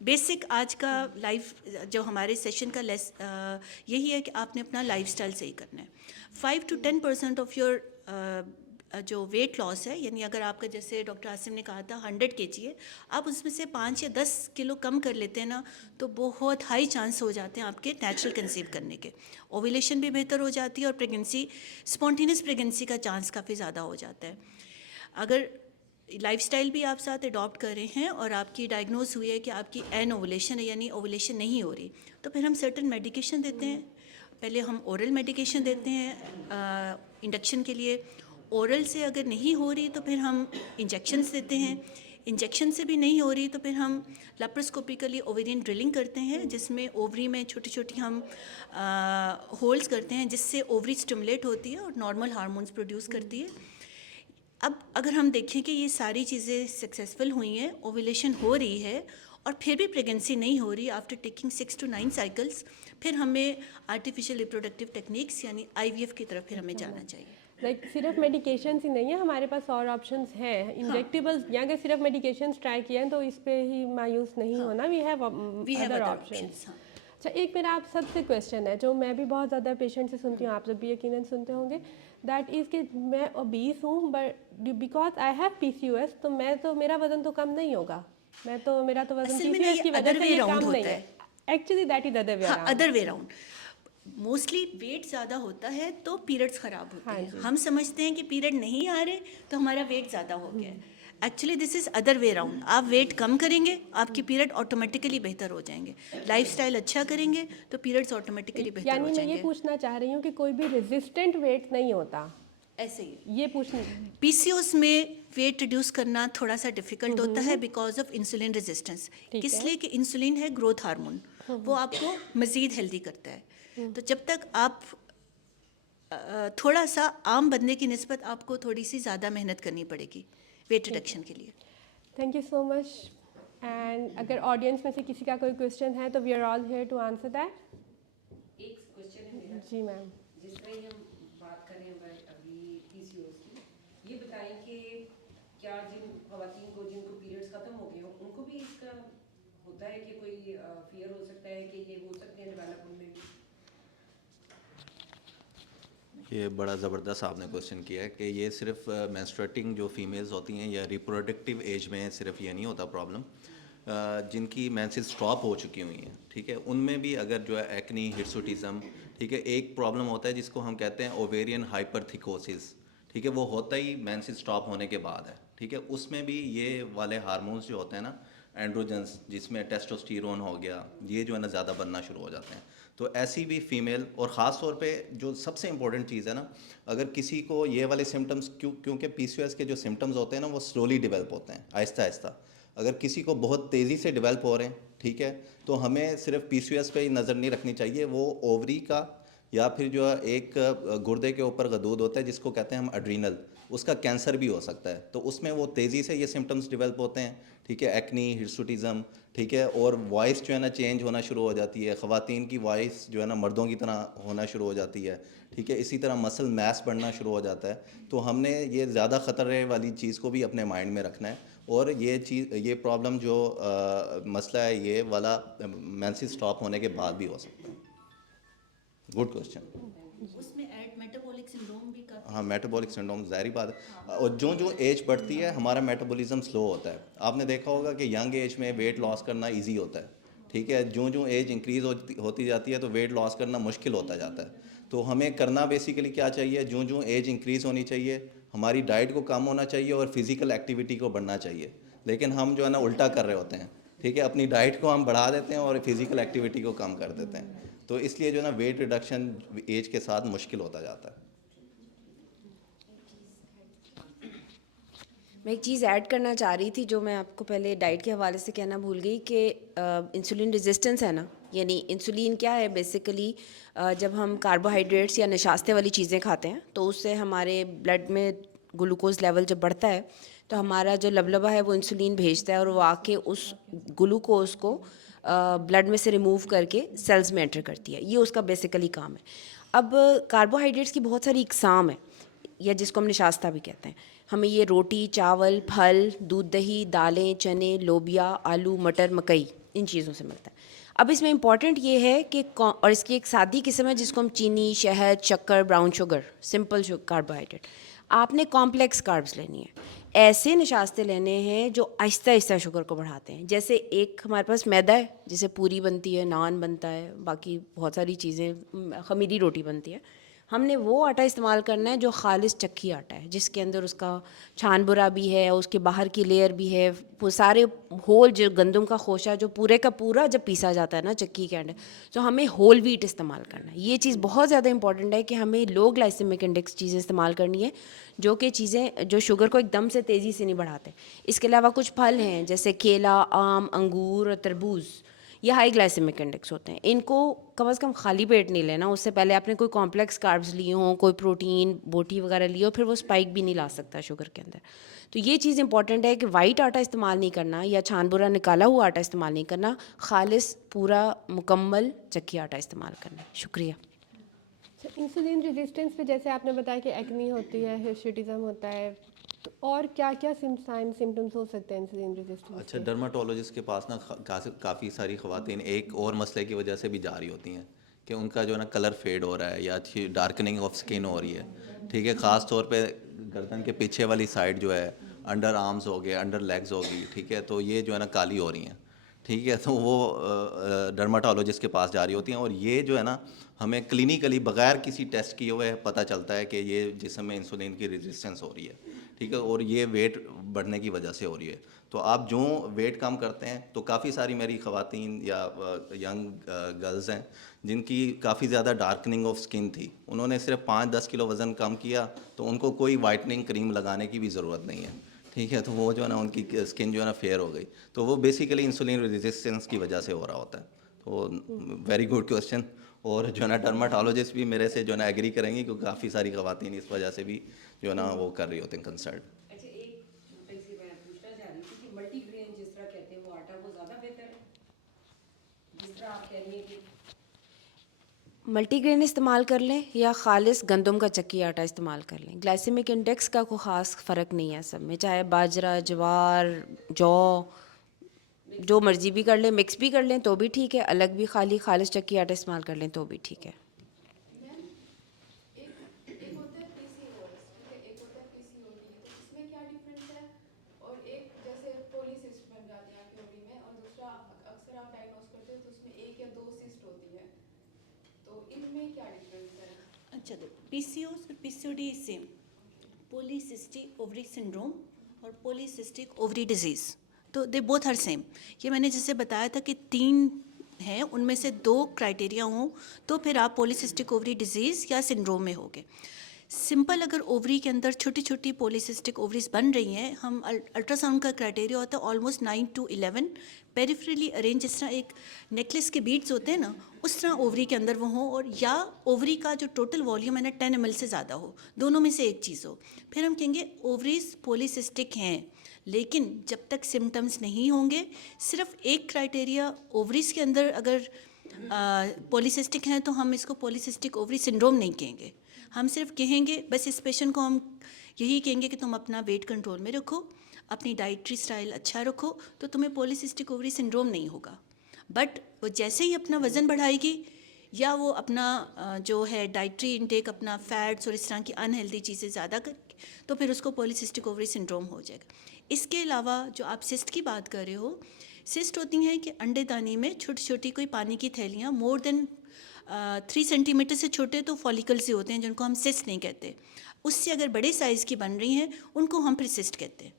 बेसिक आज का लाइफ जो हमारे सेशन का यही है कि आपने अपना लाइफस्टाइल सही करना है। 5 to 10% ऑफ योर जो वेट लॉस है, यानी अगर आपका जैसे डॉक्टर आसिम ने कहा था 100 kg है, आप उसमें से 5 या 10 किलो कम कर लेते हैं ना, तो बहुत हाई चांस हो जाते हैं आपके नेचुरल कंसीव करने के, ओव्यूलेशन भी बेहतर हो जाती है और प्रेगनेंसी, स्पॉन्टेनियस प्रेगनेंसी का चांस काफ़ी ज़्यादा हो जाता है। अगर लाइफस्टाइल भी आप साथ अडॉप्ट कर रहे हैं और आपकी डायग्नोस हुई है कि आपकी एनओवुलेशन है यानी ओवुलेशन नहीं हो रही, तो फिर हम सर्टेन मेडिकेशन देते हैं। पहले हम ओरल मेडिकेशन देते हैं इंडक्शन के लिए, ओरल से अगर नहीं हो रही तो फिर हम इंजेक्शन्स देते हैं, इंजेक्शन से भी नहीं हो रही तो फिर हम लेप्रोस्कोपिकली ओवेरियन ड्रिलिंग करते हैं, जिसमें ओवरी में छोटी छोटी हम होल्स करते हैं, जिससे ओवरी स्टिमुलेट होती है और नॉर्मल हार्मोन्स प्रोड्यूस करती है। अब अगर हम देखें कि ये सारी चीज़ें सक्सेसफुल हुई हैं, ओव्यूलेशन हो रही है और फिर भी प्रेगनेंसी नहीं हो रही आफ्टर टेकिंग 6 to 9 साइकिल्स, फिर हमें आर्टिफिशियल रिप्रोडक्टिव टेक्निक्स यानी IVF की तरफ फिर हमें जाना चाहिए। लाइक सिर्फ मेडिकेशंस ही नहीं है, हमारे पास और ऑप्शंस हैं इंजेक्टेबल्स, या अगर सिर्फ मेडिकेशंस ट्राई किए हैं तो इस पे ही मायूस नहीं होना, वी हैव अदर ऑप्शंस। अच्छा, एक मेरा आप सबसे क्वेश्चन है जो मैं भी बहुत ज़्यादा पेशेंट से सुनती हूँ, आप सब भी यकीनन सुनते होंगे, दैट इज़ कि मैं ओबीस हूँ but because I have PCOS, तो मेरा वज़न तो कम नहीं होगा, मेरा तो वज़न असल में पीसीओएस ये की वजह other से way ये round कम नहीं होता है। Actually that is other way हाँ, around. Other way round. Mostly weight ज़्यादा होता है तो पीरियड्स ख़राब होते हाँ हैं। जी। हम समझते हैं कि पीरियड नहीं आ रहे तो हमारा वेट ज़्यादा हो गया है। Actually this is other way round. आप वेट कम करेंगे, आपके पीरियड ऑटोमेटिकली बेहतर हो जाएंगे। लाइफस्टाइल अच्छा करेंगे तो पीरियड्स ऑटोमेटिकली बेहतर यानी हो मैं ये जाएंगे। पूछना चाह रही हूँ कि कोई भी रेजिस्टेंट वेट नहीं होता, ऐसे ही ये पूछना। पीसीओएस में वेट रिड्यूस करना थोड़ा सा डिफिकल्ट होता है बिकॉज ऑफ इंसुलिन रेजिस्टेंस। ठीक किस है। लिए कि इंसुलिन है ग्रोथ हार्मोन, वो आपको मज़ीद हेल्दी करता है। तो जब तक आप थोड़ा सा आम बंदे की निस्बत आपको थोड़ी सी ज़्यादा मेहनत करनी पड़ेगी वेट रिडक्शन के लिए। Thank you so much. And अगर ऑडियंस में से किसी का कोई क्वेश्चन है तो we are all here to answer that. एक क्वेश्चन है मेरा। जी मैम। जिस तरह ही हम बात कर रहे हैं अभी पीसीओएस की, ये बताएं कि क्या जिन खवातीन को जिनको पीरियड्स खत्म हो गए हो उनको भी इसका होता है कि कोई फियर हो सकता है कि ये हो सकते हैं डेवलपमेंट में भी? ये बड़ा ज़बरदस्त आपने क्वेश्चन किया है कि ये सिर्फ मेंस्ट्रुएटिंग जो फीमेल्स होती हैं या रिप्रोडक्टिव एज में सिर्फ ये नहीं होता प्रॉब्लम, जिनकी मेंसेस स्टॉप हो चुकी हुई हैं, ठीक है, उनमें भी अगर जो है एक्नी, हिर्सुटिज्म, ठीक है, एक प्रॉब्लम होता है जिसको हम कहते हैं ओवेरियन हाइपरथिकोसिस, ठीक है, वो होता ही मेंसेस स्टॉप होने के बाद है, ठीक है, उसमें भी ये वाले हार्मोन्स जो होते हैं ना, एंड्रोजन्स, जिसमें टेस्टोस्टेरोन हो गया, ये जो है ना ज़्यादा बनना शुरू हो जाते हैं। तो ऐसी भी फीमेल, और ख़ास तौर पे जो सबसे इम्पोर्टेंट चीज़ है ना, अगर किसी को ये वाले सिम्टम्स, क्योंकि पीसीओएस के जो सिम्टम्स होते हैं ना वो स्लोली डेवलप होते हैं, आहिस्ता आहिस्ता। अगर किसी को बहुत तेज़ी से डेवलप हो रहे हैं, ठीक है, तो हमें सिर्फ पीसीओएस पे ही नज़र नहीं रखनी चाहिए, वो ओवरी का या फिर जो है एक गुर्दे के ऊपर गदूद होता है जिसको कहते हैं हम एड्रीनल, उसका कैंसर भी हो सकता है। तो उसमें वो तेज़ी से ये सिम्टम्स डेवलप होते हैं, ठीक है, एक्नी, हिर्सुटिज़म, ठीक है, और वॉइस जो है ना चेंज होना शुरू हो जाती है, ख़वातीन की वॉइस जो है ना मर्दों की तरह होना शुरू हो जाती है, ठीक है, इसी तरह मसल मैस बढ़ना शुरू हो जाता है। तो हमने ये ज़्यादा ख़तरे वाली चीज़ को भी अपने माइंड में रखना है, और ये प्रॉब्लम जो मसला है ये वाला मेंसेस स्टॉप होने के बाद भी हो सकता है। Good question. उसमें ऐड मेटाबॉलिक सिंड्रोम भी काफ़ी हाँ, मेटाबॉलिक सिंड्रोम ज़ाहिर बात है, और जो जो एज बढ़ती है हमारा मेटाबॉलिज्म स्लो होता है। आपने देखा होगा कि यंग एज में वेट लॉस करना इजी होता है, ठीक है, जो जो एज इंक्रीज़ होती जाती है तो वेट लॉस करना मुश्किल होता जाता है। तो हमें करना बेसिकली क्या चाहिए, जो जो एज इंक्रीज़ होनी चाहिए, हमारी डाइट को कम होना चाहिए और फिज़िकल एक्टिविटी को बढ़ना चाहिए। लेकिन हम जो है ना उल्टा कर रहे होते हैं, ठीक है, अपनी डाइट को हम बढ़ा देते हैं और फिज़िकल एक्टिविटी को कम कर देते हैं। तो इसलिए जो है ना वेट रिडक्शन एज के साथ मुश्किल होता जाता है। मैं एक चीज़ ऐड करना चाह रही थी जो मैं आपको पहले डाइट के हवाले से कहना भूल गई कि इंसुलिन रेजिस्टेंस है ना, यानी इंसुलिन क्या है बेसिकली, जब हम कार्बोहाइड्रेट्स या नशास्ते वाली चीज़ें खाते हैं तो उससे हमारे ब्लड में ग्लूकोज लेवल जब बढ़ता है तो हमारा जो लबलबा है वो इंसुलिन भेजता है और वो आके उस ग्लूकोज को ब्लड में से रिमूव करके सेल्स में एंटर करती है। ये उसका बेसिकली काम है। अब कार्बोहाइड्रेट्स की बहुत सारी इकसाम है, या जिसको हम निशास्ता भी कहते हैं। हमें ये रोटी, चावल, फल, दूध, दही, दालें, चने, लोबिया, आलू, मटर, मकई, इन चीज़ों से मिलता है। अब इसमें इम्पॉर्टेंट ये है कि और इसकी एक सादी किस्म है जिसको हम चीनी, शहद, शक्कर, ब्राउन शुगर, सिंपल कार्बोहाइड्रेट। आपने कॉम्प्लेक्स कार्ब्स लेनी है, ऐसे नशास्ते लेने हैं जो आहिस्ता आहिस्ता शुगर को बढ़ाते हैं। जैसे एक हमारे पास मैदा है, जैसे पूरी बनती है, नान बनता है, बाकी बहुत सारी चीज़ें, खमीरी रोटी बनती है। हमने वो आटा इस्तेमाल करना है जो खालिस चक्की आटा है, जिसके अंदर उसका छान बुरा भी है, उसके बाहर की लेयर भी है, वो सारे होल जो गंदम का खोशा जो पूरे का पूरा जब पीसा जाता है ना चक्की के अंदर, तो हमें होल व्हीट इस्तेमाल करना है। ये चीज़ बहुत ज़्यादा इंपॉर्टेंट है कि हमें लो ग्लाइसेमिक इंडेक्स चीज़ें इस्तेमाल करनी है, जो कि चीज़ें जो शुगर को एकदम से तेज़ी से नहीं बढ़ाते। इसके अलावा कुछ फल हैं जैसे केला, आम, अंगूर और तरबूज, ये हाई ग्लाइसेमिक इंडेक्स होते हैं। इनको कम से कम खाली पेट नहीं लेना, उससे पहले आपने कोई कॉम्प्लेक्स कार्ब्स लिए हों, कोई प्रोटीन बोटी वगैरह लिए हो, फिर वो स्पाइक भी नहीं ला सकता शुगर के अंदर। तो ये चीज़ इंपॉर्टेंट है कि वाइट आटा इस्तेमाल नहीं करना या छान बुरा निकाला हुआ आटा इस्तेमाल नहीं करना, खालिस पूरा मुकम्मल चक्की आटा इस्तेमाल करना। शुक्रिया। इंसुलिन रेजिस्टेंस पे जैसे आपने बताया कि एक्नी होती है, हिर्सुटिज्म होता है, तो और क्या क्या सिम्टम्स हो सकते हैं इंसुलिन रेजिस्टेंस अच्छा, के? डर्माटोलॉजिस्ट के पास ना काफ़ी सारी ख़वातीन एक और मसले की वजह से भी जा रही होती हैं कि उनका जो है ना कलर फेड हो रहा है या अच्छी डार्कनिंग ऑफ स्किन हो रही है, ठीक है, ख़ास तौर पे गर्दन के पीछे वाली साइड जो है, अंडर आर्म्स हो गए, अंडर लेग्स होगी, ठीक है, तो ये जो है ना काली हो रही हैं, ठीक है, तो वो डर्माटोलॉजिस्ट के पास जा रही होती हैं, और ये जो है ना हमें क्लिनिकली बगैर किसी टेस्ट किए हुए पता चलता है कि ये जिस्म में इंसुलिन की रेजिस्टेंस हो रही है, ठीक है, और ये वेट बढ़ने की वजह से हो रही है। तो आप जो वेट कम करते हैं, तो काफ़ी सारी मेरी ख़वातीन या यंग गर्ल्स हैं जिनकी काफ़ी ज़्यादा डार्कनिंग ऑफ स्किन थी, उन्होंने सिर्फ 5-10 किलो वज़न कम किया तो उनको कोई वाइटनिंग क्रीम लगाने की भी ज़रूरत नहीं है, ठीक है, तो वो जो है ना उनकी स्किन जो है ना फेयर हो गई। तो वो बेसिकली इंसुलिन रेजिस्टेंस की वजह से हो रहा होता है। तो वेरी गुड क्वेश्चन, और जो है ना डर्माटोलॉजिस्ट भी मेरे से जो है ना एग्री करेंगी क्योंकि काफ़ी सारी ख़वातीन इस वजह से भी जो है ना वो कर रही होती हैं कंसर्न। अच्छा, एक छोटी सी मैं पूछना चाह रही थी कि मल्टीग्रेन जिस तरह कहते हैं वो आटा वो ज़्यादा बेहतर है, जिस तरह आप कह रही हैं कि मल्टीग्रेन इस्तेमाल कर लें या खालिस गंदम का चक्की आटा इस्तेमाल कर लें, ग्लाइसेमिक इंडेक्स का कोई ख़ास फ़र्क नहीं है सब में, चाहे बाजरा, ज्वार, जौ, जो मर्ज़ी भी कर लें, मिक्स भी कर लें तो भी ठीक है, अलग भी खालिस चक्की आटा इस्तेमाल कर लें तो भी ठीक है। एक होता है पीसीओएस, ठीक है, एक होता है पीसीओडी, तो इसमें क्या डिफरेंस है? और एक जैसे पॉलीसिस्ट बन जाते हैं आपकी ओवरी में, और दूसरा अक्सर आप डायग्नोस करते हो तो उसमें 1 या 2 सिस्ट होती है, तो इनमें क्या डिफरेंस है? अच्छा, देखो पीसीओएस और PCOD same, polycystic ovary syndrome और पॉलीसिस्टिक ओवरी डिजीज़, तो दे बोथ आर सेम। ये मैंने जैसे बताया था कि 3 हैं उनमें से 2 क्राइटेरिया हों तो फिर आप पॉलीसिस्टिक ओवरी डिजीज़ या सिंड्रोम में होगे। सिंपल अगर ओवरी के अंदर छोटी छोटी पॉलीसिस्टिक ओवरीज बन रही हैं, हम अल्ट्रासाउंड का क्राइटेरिया होता है ऑलमोस्ट 9 to 11 पेरिफेरली अरेंज, जिस तरह एक नेकलेस के बीड्स होते हैं ना, उस तरह ओवरी के अंदर वो हो, और या ओवरी का जो टोटल वॉल्यूम है ना 10 ml से ज़्यादा हो, दोनों में से एक चीज़ हो, फिर हम कहेंगे ओवरीज पॉलीसिस्टिक हैं। लेकिन जब तक सिम्टम्स नहीं होंगे, सिर्फ एक क्राइटेरिया ओवरीज के अंदर अगर पॉलीसिस्टिक हैं तो हम इसको पॉलीसिस्टिक ओवरी सिंड्रोम नहीं कहेंगे। हम सिर्फ कहेंगे, बस इस पेशेंट को हम यही कहेंगे कि तुम अपना वेट कंट्रोल में रखो, अपनी डाइटरी स्टाइल अच्छा रखो, तो तुम्हें पॉलीसिस्टिक ओवरी सिंड्रोम नहीं होगा। बट वो जैसे ही अपना वज़न बढ़ाएगी या वो अपना जो है डाइटरी इनटेक अपना फैट्स और इस तरह की अनहेल्दी चीज़ें ज़्यादा कर, तो फिर उसको पॉलीसिस्टिक ओवरी सिंड्रोम हो जाएगा। इसके अलावा जो आप सिस्ट की बात कर रहे हो, सिस्ट होती हैं कि अंडेदानी में छोटी छोटी कोई पानी की थैलियाँ मोर देन 3 सेंटीमीटर से छोटे तो फॉलिकल से होते हैं, जिनको हम सिस्ट नहीं कहते। उससे अगर बड़े साइज़ की बन रही हैं उनको हम फिर सिस्ट कहते हैं।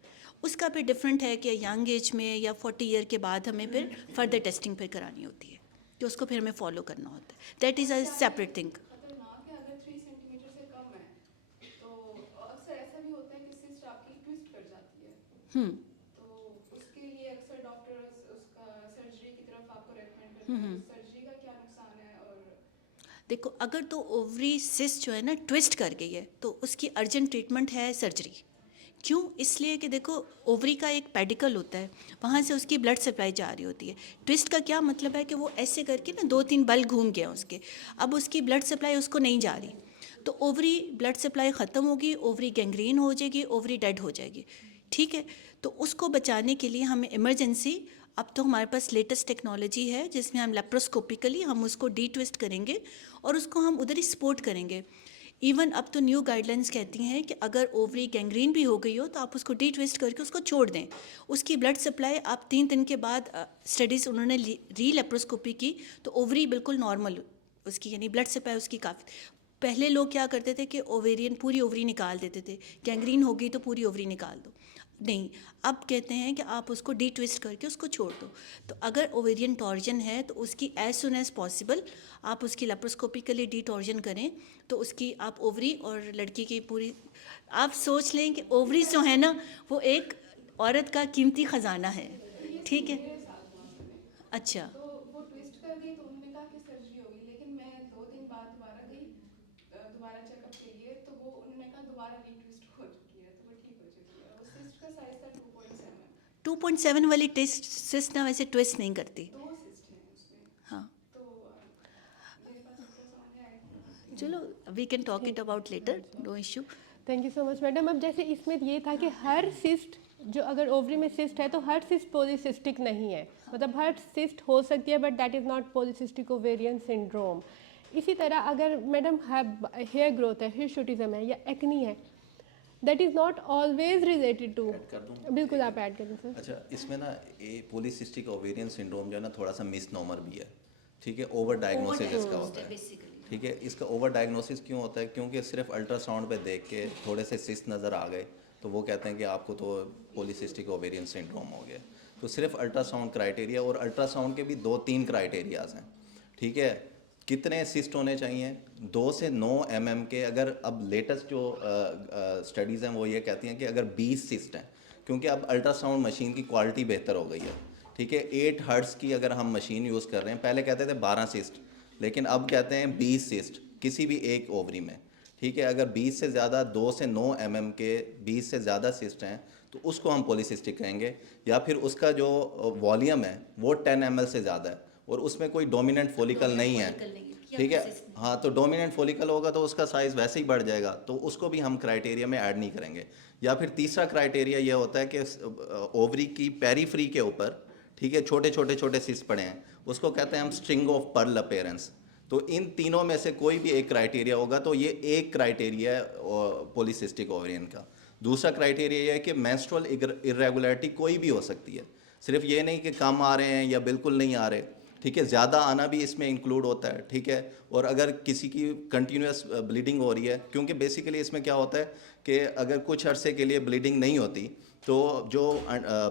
उसका फिर डिफरेंट है कि यंग एज में या 40 ईयर के बाद हमें फिर फर्दर टेस्टिंग फिर करानी होती है, कि उसको फिर हमें फॉलो करना होता है। That is a separate thing. खतरनाक है अगर 3 सेंटीमीटर से कम है, तो अक्सर ऐसा भी होता है कि सिस्ट आपकी ट्विस्ट कर जाती है, तो उसके लिए अक्सर डॉक्टर उसका सर्जरी की तरफ आपको रेकमेंड करते हैं। सर्जरी का क्या नुकसान है? और देखो, अगर तो ओवरी सिस्ट जो है ना ट्विस्ट कर गई है तो उसकी अर्जेंट ट्रीटमेंट है सर्जरी। क्यों? इसलिए कि देखो, ओवरी का एक पेडिकल होता है, वहाँ से उसकी ब्लड सप्लाई जा रही होती है। ट्विस्ट का क्या मतलब है कि वो ऐसे करके ना 2-3 बल घूम गया उसके, अब उसकी ब्लड सप्लाई उसको नहीं जा रही, तो ओवरी ब्लड सप्लाई ख़त्म होगी, ओवरी गैंग्रीन हो जाएगी, ओवरी डेड हो जाएगी। ठीक है, तो उसको बचाने के लिए हमें इमरजेंसी, अब तो हमारे पास लेटेस्ट टेक्नोलॉजी है जिसमें हम लेप्रोस्कोपिकली हम उसको डी ट्विस्ट करेंगे और उसको हम उधर ही सपोर्ट करेंगे। इवन अब तो न्यू गाइडलाइंस कहती हैं कि अगर ओवरी गैंग्रीन भी हो गई हो तो आप उसको डी ट्विस्ट करके उसको छोड़ दें। उसकी ब्लड सप्लाई आप 3 दिन के बाद, स्टडीज़ उन्होंने री लेप्रोस्कोपी की तो ओवरी बिल्कुल नॉर्मल उसकी, यानी ब्लड सप्लाई उसकी काफ़ी। पहले लोग क्या करते थे कि ओवेरियन पूरी ओवरी निकाल देते थे, गैंग्रीन हो गई तो पूरी ओवरी निकाल दो। नहीं, अब कहते हैं कि आप उसको डी ट्विस्ट करके उसको छोड़ दो। तो अगर ओवेरियन टॉर्जन है तो उसकी एज सुन एज पॉसिबल आप उसकी लेप्रोस्कोपिकली डी टॉर्जन करें, तो उसकी आप ओवरी और लड़की की पूरी, आप सोच लें कि ओवरी जो है ना वो एक औरत का कीमती ख़जाना है। ठीक है, अच्छा, तो वो ट्विस्ट कर दी तो उन्होंने कहा कि सर्जरी होगी, लेकिन मैं 2 दिन बाद दोबारा गई दोबारा चेकअप के लिए, तो वो उन्होंने कहा दोबारा रीट्विस्ट हो चुकी है, तो वो ठीक हो चुकी है। वो सिस्ट का साइज था 2.7, 2.7 वाली टेस्ट सिस्ट ना वैसे ट्विस्ट नहीं करती। 2 सिस्ट हैं उसमें। हाँ, तो मेरे पास अल्ट्रासाउंड है। चलो we can talk it about later, no issue. Thank you so much madam. अब जैसे इसमें ये था कि हर सिस्ट, जो अगर ओवरी में सिस्ट है तो हर सिस्ट पॉलीसिस्टिक नहीं है, मतलब हर सिस्ट हो सकती है but that is not polycystic ovarian syndrome. इसी तरह अगर मैडम हेयर ग्रोथ है, हिरशुटिज्म है या एक्नी है, that is not always related to. कर दूं? बिल्कुल, आप ऐड कर दें सर। अच्छा, इसमें ना ये पॉलीसिस्टिक ओवेरियन सिंड्रोम जो है ना थोड़ा सा मिसनोमर भी है। ठीक है, ओवर डायग्नोसिस इसका होता है। ठीक है, इसका ओवर डायग्नोसिस क्यों होता है? क्योंकि सिर्फ अल्ट्रासाउंड पे देख के थोड़े से सिस्ट नज़र आ गए तो वो कहते हैं कि आपको तो पॉलीसिस्टिक ओवेरियन सिंड्रोम हो गया। तो सिर्फ अल्ट्रासाउंड क्राइटेरिया, और अल्ट्रासाउंड के भी 2-3 क्राइटेरियाज हैं। ठीक है, कितने सिस्ट होने चाहिए? 2 से 9 mm के। अगर अब लेटेस्ट जो स्टडीज़ हैं वो ये कहती हैं कि अगर 20 सिस्ट हैं, क्योंकि अब अल्ट्रासाउंड मशीन की क्वालिटी बेहतर हो गई है। ठीक है, 8 हर्ट्ज़ की अगर हम मशीन यूज़ कर रहे हैं, पहले कहते थे 12 सिस्ट, लेकिन अब कहते हैं 20 सिस्ट किसी भी एक ओवरी में। ठीक है, अगर 20 से ज़्यादा 2 से 9 mm के 20 से ज़्यादा सिस्ट हैं तो उसको हम पॉलीसिस्टिक कहेंगे, या फिर उसका जो वॉल्यूम है वो 10 ml से ज़्यादा है और उसमें कोई डोमिनेंट फॉलिकल नहीं है। ठीक है, हाँ, तो डोमिनेंट फॉलिकल होगा तो उसका साइज़ वैसे ही बढ़ जाएगा, तो उसको भी हम क्राइटेरिया में ऐड नहीं करेंगे। या फिर तीसरा क्राइटेरिया ये होता है कि ओवरी की पेरीफ्री के ऊपर, ठीक है, छोटे छोटे छोटे सिस्ट पड़े हैं, उसको कहते हैं हम स्ट्रिंग ऑफ पर्ल अपीयरेंस। तो इन तीनों में से कोई भी एक क्राइटेरिया होगा तो ये एक क्राइटेरिया है पॉलीसिस्टिक ओवेरियन का। दूसरा क्राइटेरिया ये है कि मेंस्ट्रुअल इरेगुलरिटी कोई भी हो सकती है, सिर्फ ये नहीं कि कम आ रहे हैं या बिल्कुल नहीं आ रहे। ठीक है, ज़्यादा आना भी इसमें इंक्लूड होता है। ठीक है, और अगर किसी की कंटिन्यूस ब्लीडिंग हो रही है, क्योंकि बेसिकली इसमें क्या होता है कि अगर कुछ अरसे के लिए ब्लीडिंग नहीं होती तो जो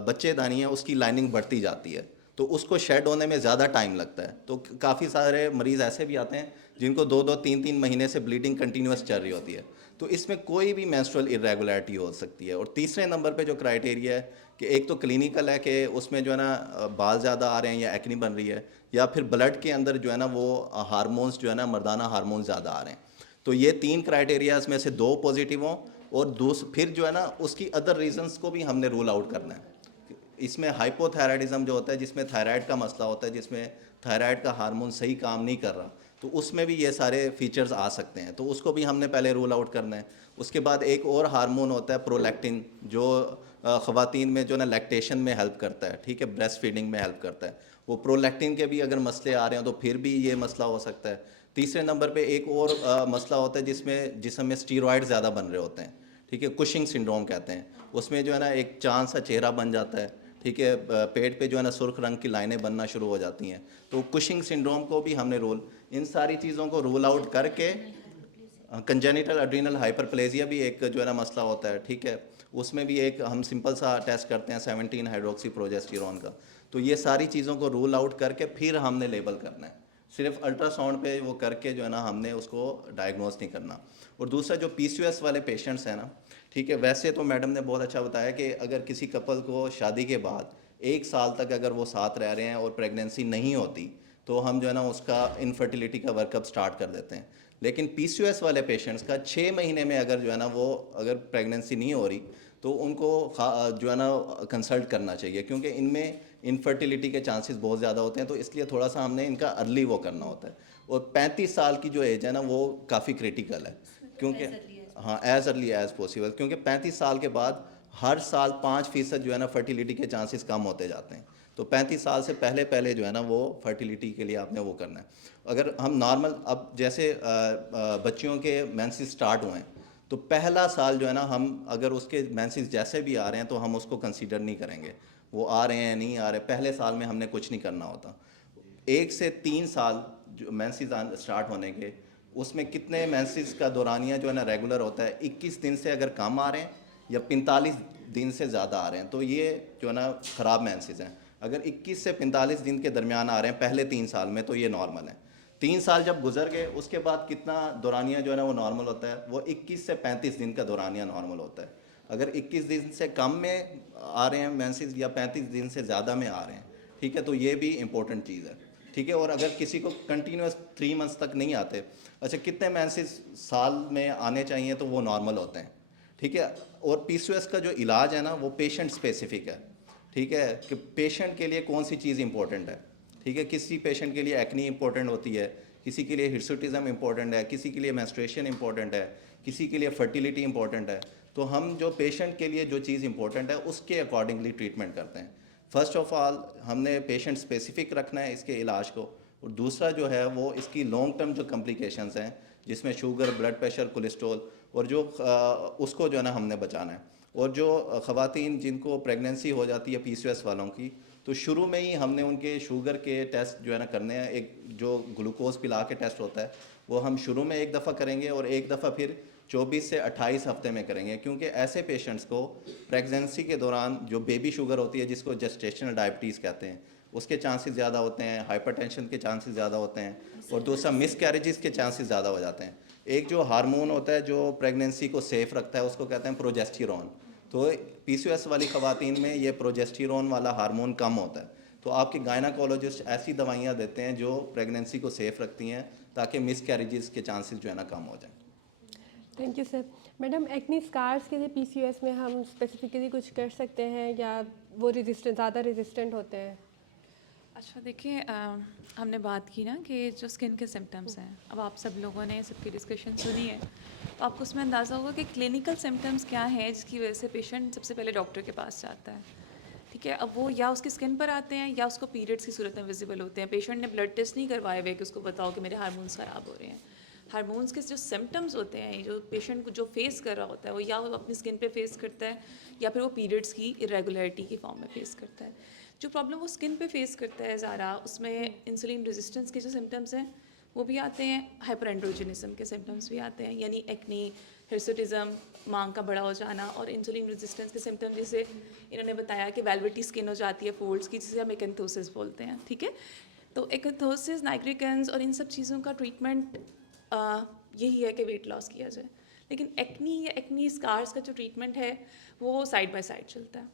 बच्चेदानी है उसकी लाइनिंग बढ़ती जाती है, तो उसको शेड होने में ज़्यादा टाइम लगता है। तो काफ़ी सारे मरीज़ ऐसे भी आते हैं जिनको 2-2 3-3 महीने से ब्लीडिंग कंटिन्यूस चल रही होती है। तो इसमें कोई भी मेंस्ट्रुअल इरेगुलरिटी हो सकती है। और तीसरे नंबर पे जो क्राइटेरिया है कि एक तो क्लिनिकल है कि उसमें जो है ना बाल ज़्यादा आ रहे हैं या एक्नी बन रही है, या फिर ब्लड के अंदर जो है ना वो हार्मोन्स जो है ना मर्दाना हार्मोन ज़्यादा आ रहे हैं। तो ये 3 क्राइटेरियाज में से 2 पॉजिटिव हों, और फिर जो है ना उसकी अदर रीजंस को भी हमने रूल आउट करना है। इसमें हाइपोथायराइडिज्म जो होता है, जिसमें थायराइड का मसला होता है, जिसमें थायराइड का हार्मोन सही काम नहीं कर रहा, तो उसमें भी ये सारे फीचर्स आ सकते हैं। तो उसको भी हमने पहले रूल आउट करना है। उसके बाद एक और हार्मोन होता है प्रोलैक्टिन, जो ख़वातीन में जो ना लैक्टेशन में हेल्प करता है, ठीक है, ब्रेस्ट फीडिंग में हेल्प करता है। वो प्रोलैक्टिन के भी अगर मसले आ रहे हैं तो फिर भी ये मसला हो सकता है। तीसरे नंबर पे एक और मसला होता है जिसमें जिस्म में स्टीरॉयड ज़्यादा बन रहे होते हैं, ठीक है, कुशिंग सिंड्रोम कहते हैं। उसमें जो है ना एक चांद सा चेहरा बन जाता है, ठीक है, पेट पे जो है ना सुर्ख रंग की लाइनें बनना शुरू हो जाती हैं। तो कुशिंग सिंड्रोम को भी हमने इन सारी चीज़ों को रूल आउट करके, कंजेनिटल एड्रीनल हाइपरप्लेजिया भी एक जो है ना मसला होता है, ठीक है, उसमें भी एक हम सिंपल सा टेस्ट करते हैं 17 हाइड्रोक्सी प्रोजेस्टेरोन का। तो ये सारी चीज़ों को रूल आउट करके फिर हमने लेबल करना है। सिर्फ अल्ट्रासाउंड पे वो करके जो है ना हमने उसको डायग्नोज नहीं करना। और दूसरा जो PCOS वाले पेशेंट्स हैं ना, ठीक है, वैसे तो मैडम ने बहुत अच्छा बताया कि अगर किसी कपल को शादी के बाद 1 साल तक अगर वो साथ रह रहे हैं और प्रेगनेंसी नहीं होती, तो हम जो है ना उसका इनफर्टिलिटी का वर्कअप स्टार्ट कर देते हैं। लेकिन PCOS वाले पेशेंट्स का 6 महीने में अगर जो है ना वो अगर प्रेगनेंसी नहीं हो रही, तो उनको जो है ना कंसल्ट करना चाहिए, क्योंकि इनमें इनफर्टिलिटी के चांसेस बहुत ज़्यादा होते हैं। तो इसलिए थोड़ा सा हमने इनका अर्ली वो करना होता है। और 35 साल की जो एज है ना वो काफ़ी क्रिटिकल है, क्योंकि हाँ, एज अर्ली एज पॉसिबल, क्योंकि 35 साल के बाद हर साल 5% जो है ना फर्टिलिटी के चांसेस कम होते जाते हैं। तो 35 साल से पहले पहले जो है ना वो फर्टिलिटी के लिए आपने वो करना है। अगर हम नॉर्मल अब जैसे बच्चियों के मेंसेस स्टार्ट हुए हैं, तो पहला साल जो है ना हम अगर उसके मेंसेस जैसे भी आ रहे हैं तो हम उसको कंसीडर नहीं करेंगे, वो आ रहे हैं नहीं आ रहे, पहले साल में हमने कुछ नहीं करना होता। 1 से 3 साल जो मेंसेस स्टार्ट होने के, उसमें कितने मेंसेस का दौरानिया जो है ना रेगुलर होता है, 21 दिन से अगर कम आ रहे हैं या 45 दिन से ज़्यादा आ रहे हैं, तो ये जो है ना ख़राब मेंसेस हैं। अगर 21 से 45 दिन के दरमियान आ रहे हैं पहले 3 साल में, तो ये नॉर्मल है। 3 साल जब गुजर गए उसके बाद कितना दौरानिया जो है ना वो नॉर्मल होता है, वो 21 से 35 दिन का दौरानिया नॉर्मल होता है। अगर 21 दिन से कम में आ रहे हैं मेंसेस या 35 दिन से ज़्यादा में आ रहे हैं, ठीक है, तो ये भी इंपॉर्टेंट चीज़ है, ठीक है। और अगर किसी को कंटिन्यूस 3 मंथ्स तक नहीं आते, अच्छा कितने मेंसेस साल में आने चाहिए, तो वो नॉर्मल होते हैं, ठीक है। और PCOS का जो इलाज है ना वो पेशेंट स्पेसिफिक है, ठीक है, कि पेशेंट के लिए कौन सी चीज़ इंपॉर्टेंट है, ठीक है। किसी पेशेंट के लिए एक्नी इंपॉर्टेंट होती है, किसी के लिए हिर्सुटिज्म इंपॉर्टेंट है, किसी के लिए मेंस्ट्रुएशन इंपॉर्टेंट है, किसी के लिए फर्टिलिटी इंपॉर्टेंट है। तो हम जो पेशेंट के लिए जो चीज़ इंपॉर्टेंट है उसके अकॉर्डिंगली ट्रीटमेंट करते हैं। फर्स्ट ऑफ ऑल हमने पेशेंट स्पेसिफिक रखना है इसके इलाज को, और दूसरा जो है वो इसकी लॉन्ग टर्म जो कॉम्प्लिकेशंस हैं, जिसमें शुगर, ब्लड प्रेशर, कोलेस्ट्रॉल, और जो उसको जो है ना हमने बचाना है। और जो ख़वातीन जिनको प्रेगनेंसी हो जाती है PCOS वालों की, तो शुरू में ही हमने उनके शुगर के टेस्ट जो है ना करने हैं। एक जो ग्लूकोज पिला के टेस्ट होता है वो हम शुरू में एक दफ़ा करेंगे, और एक दफ़ा फिर 24 से 28 हफ्ते में करेंगे, क्योंकि ऐसे पेशेंट्स को प्रेगनेंसी के दौरान जो बेबी शुगर होती है, जिसको जेस्टेशनल डायबिटीज़ कहते हैं, उसके चांसेस ज़्यादा होते हैं, हाइपरटेंशन के चांसेस ज़्यादा होते हैं, और दूसरा मिसकैरेजेस के चांसेस ज़्यादा हो जाते हैं। एक जो हार्मोन होता है जो प्रेगनेंसी को सेफ रखता है उसको कहते हैं प्रोजेस्टेरोन। तो PCOS वाली ख़वातीन में ये प्रोजेस्टेरोन वाला हार्मोन कम होता है। तो आपके गायनाकोलॉजिस्ट ऐसी दवाइयाँ देते हैं जो प्रेगनेंसी को सेफ रखती हैं, ताकि मिसकैरेजेस के चांसेस जो है ना कम हो जाएं। Thank you sir. Madam, acne scars के लिए PCOS में हम स्पेसिफिकली कुछ कर सकते हैं या वो ज़्यादा रेजिस्टेंट होते हैं? अच्छा देखिए, हमने बात की ना कि जो स्किन के सिम्टम्स हैं, अब आप सब लोगों ने सबकी डिस्कशन सुनी है, तो आपको उसमें अंदाज़ा होगा कि क्लिनिकल सिम्टम्स क्या हैं जिसकी वजह से पेशेंट सबसे पहले डॉक्टर के पास जाता है, ठीक है। अब वो या उसकी स्किन पर आते हैं या उसको पीरियड्स की सूरत में विजिबल होते हैं। पेशेंट ने ब्लड टेस्ट नहीं करवाए हुए कि उसको बताओ कि मेरे हार्मोन्स ख़राब हो रहे हैं। हार्मोन्स के जो सिम्टम्स होते हैं, जो पेशेंट को जो फेस कर रहा होता है, वो या वो अपनी स्किन पे फेस करता है या फिर वो पीरियड्स की इरेगुलरिटी की फॉर्म में फेस करता है। जो प्रॉब्लम वो स्किन पे फेस करता है ज़ारा, उसमें इंसुलिन रेजिस्टेंस के जो सिम्टम्स हैं वो भी आते हैं, हाइपर एंड्रोजनिज्म के सिम्टम्स भी आते हैं, यानी एक्नी, हिर्सुटिज्म, मांग का बड़ा हो जाना और इंसुलिन रेजिस्टेंस के सिम्टम, जैसे इन्होंने बताया कि वेलवेटी स्किन हो जाती है फोल्ड्स की, जिसे हम एकेंथोसिस बोलते हैं, ठीक है। तो एकेंथोसिस, नाइग्रिकन्स और इन सब चीज़ों का ट्रीटमेंट यही है कि वेट लॉस किया जाए। लेकिन एक्नी या एक्नी स्कार्स का जो ट्रीटमेंट है वो साइड बाय साइड चलता है।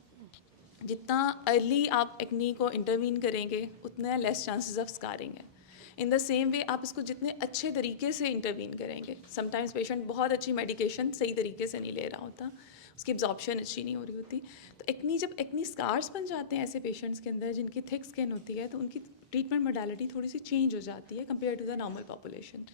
जितना अर्ली आप एक्नी को इंटरवीन करेंगे उतना लेस चांसेस ऑफ स्कारिंग है। इन द सेम वे आप इसको जितने अच्छे तरीके से इंटरवीन करेंगे, समटाइम्स पेशेंट बहुत अच्छी मेडिकेशन सही तरीके से नहीं ले रहा होता, उसकी एब्जॉर्प्शन अच्छी नहीं हो रही होती, तो एक्नी जब एक्नी स्कार्स बन जाते हैं ऐसे पेशेंट्स के अंदर जिनकी थिक स्किन होती है, तो उनकी ट्रीटमेंट मोडालिटी थोड़ी सी चेंज हो जाती है compare to the normal population.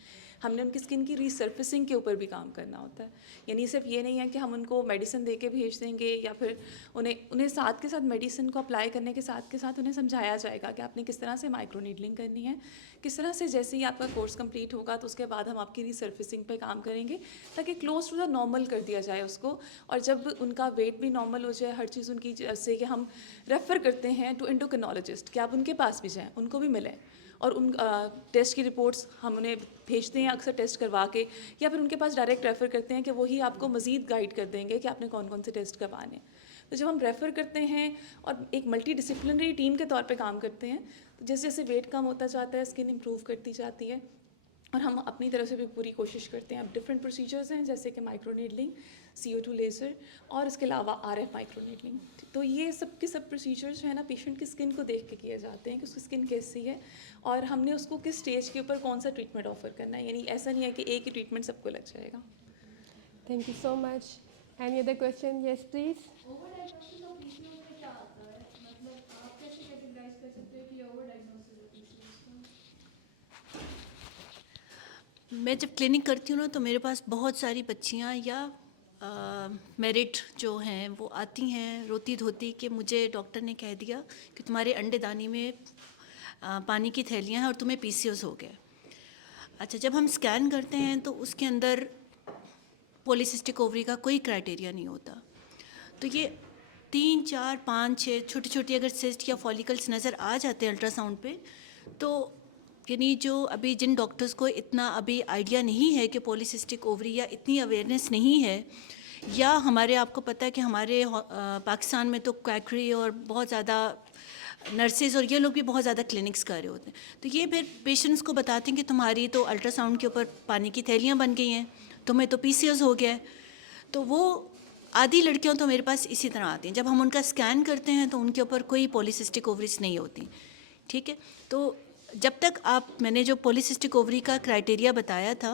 हमने उनकी स्किन की रीसर्फेसिंग के ऊपर भी काम करना होता है, यानी सिर्फ ये नहीं है कि हम उनको मेडिसिन दे के भेज देंगे या फिर उन्हें साथ के साथ मेडिसिन को अप्लाई करने के साथ उन्हें समझाया जाएगा कि आपने किस तरह से माइक्रो नीडलिंग करनी है, किस तरह से जैसे ही आपका कोर्स कंप्लीट होगा तो उसके बाद हम आपकी रीसर्फेसिंग पे काम करेंगे ताकि क्लोज टू द नॉर्मल कर दिया जाए उसको। और जब उनका वेट भी नॉर्मल हो जाए, हर चीज़ उनकी, जैसे कि हम रेफ़र करते हैं टू एंडोक्रिनोलॉजिस्ट कि आप उनके पास भी जाएँ, उनको भी मिलें और उन टेस्ट की रिपोर्ट्स हम उन्हें भेजते हैं अक्सर टेस्ट करवा के, या फिर उनके पास डायरेक्ट रेफ़र करते हैं कि वही आपको मज़ीद गाइड कर देंगे कि आपने कौन कौन से टेस्ट करवाने हैं। तो जब हम रेफ़र करते हैं और एक मल्टी डिसिप्लिनरी टीम के तौर पे काम करते हैं, तो जैसे जैसे वेट कम होता जाता है, स्किन इम्प्रूव करती जाती है और हम अपनी तरफ से भी पूरी कोशिश करते हैं। अब डिफरेंट प्रोसीजर्स हैं जैसे कि माइक्रो नीडलिंग, CO2 लेज़र और इसके अलावा RF माइक्रो नीडलिंग। तो ये सब के सब प्रोसीजर्स जो है ना, पेशेंट की स्किन को देख के किए जाते हैं कि उसकी स्किन कैसी है और हमने उसको किस स्टेज के ऊपर कौन सा ट्रीटमेंट ऑफर करना है। यानी ऐसा नहीं है कि एक ही ट्रीटमेंट सबको लग जाएगा। Thank you so much. Any other question? Yes please. Over diagnosis of PCOS में क्या आता है, मतलब आप कैसे कैटेगराइज कर सकते हो कि ओवर डायग्नोसिस है PCOS का? मैं जब क्लिनिक करती हूँ ना तो मेरे पास बहुत सारी बच्चियाँ या मेरिट जो हैं वो आती हैं रोती धोती कि मुझे डॉक्टर ने कह दिया कि तुम्हारे अंडेदानी में पानी की थैलियाँ हैं और तुम्हें PCOS हो गया। अच्छा, जब हम स्कैन करते हैं तो उसके अंदर पॉलीसिस्टिक ओवरी का कोई क्राइटेरिया नहीं होता। तो ये 3, 4, 5, 6 छोटी छोटी अगर सिस्ट या फॉलिकल्स नज़र आ जाते हैं अल्ट्रासाउंड पे, तो यानी जो अभी जिन डॉक्टर्स को इतना अभी आइडिया नहीं है कि पॉलीसिस्टिक ओवरी या इतनी अवेयरनेस नहीं है, या हमारे आपको पता है कि हमारे पाकिस्तान में तो क्वैकरी और बहुत ज़्यादा नर्सेज और ये लोग भी बहुत ज़्यादा क्लिनिक्स कर रहे होते हैं, तो ये फिर पेशेंट्स को बताते हैं कि तुम्हारी तो अल्ट्रासाउंड के ऊपर पानी की थैलियाँ बन गई हैं, तुम्हें तो PCOS हो गया है। तो वो आधी लड़कियां तो मेरे पास इसी तरह आती हैं, जब हम उनका स्कैन करते हैं तो उनके ऊपर कोई पॉलीसिस्टिक ओवरीज नहीं होती, ठीक है। तो जब तक मैंने जो पॉलीसिस्टिक ओवरी का क्राइटेरिया बताया था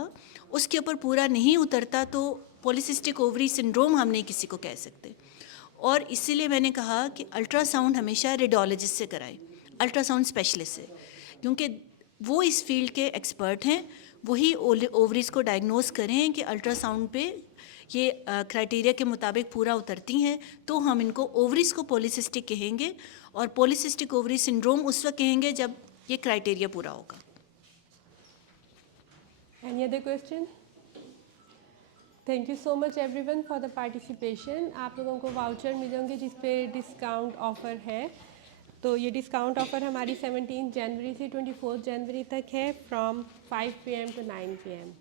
उसके ऊपर पूरा नहीं उतरता तो पॉलीसिस्टिक ओवरी सिंड्रोम हम नहीं किसी को कह सकते। और इसीलिए मैंने कहा कि अल्ट्रासाउंड हमेशा रेडियोलॉजिस्ट से कराएं, अल्ट्रासाउंड स्पेशलिस्ट से, क्योंकि वो इस फील्ड के एक्सपर्ट हैं, वही ओवरीज को डायग्नोज करें कि अल्ट्रासाउंड पे ये क्राइटेरिया के मुताबिक पूरा उतरती हैं तो हम इनको ओवरीज को पॉलीसिस्टिक कहेंगे और पॉलीसिस्टिक ओवरी सिंड्रोम उस वक्त कहेंगे जब ये क्राइटेरिया पूरा होगा। Any other question? Thank you so much everyone for the participation. आप लोगों को वाउचर मिल होंगे जिस पे डिस्काउंट ऑफ़र है। तो ये डिस्काउंट ऑफ़र हमारी 17 जनवरी से 24 जनवरी तक है फ्रॉम 5 PM to 9 PM।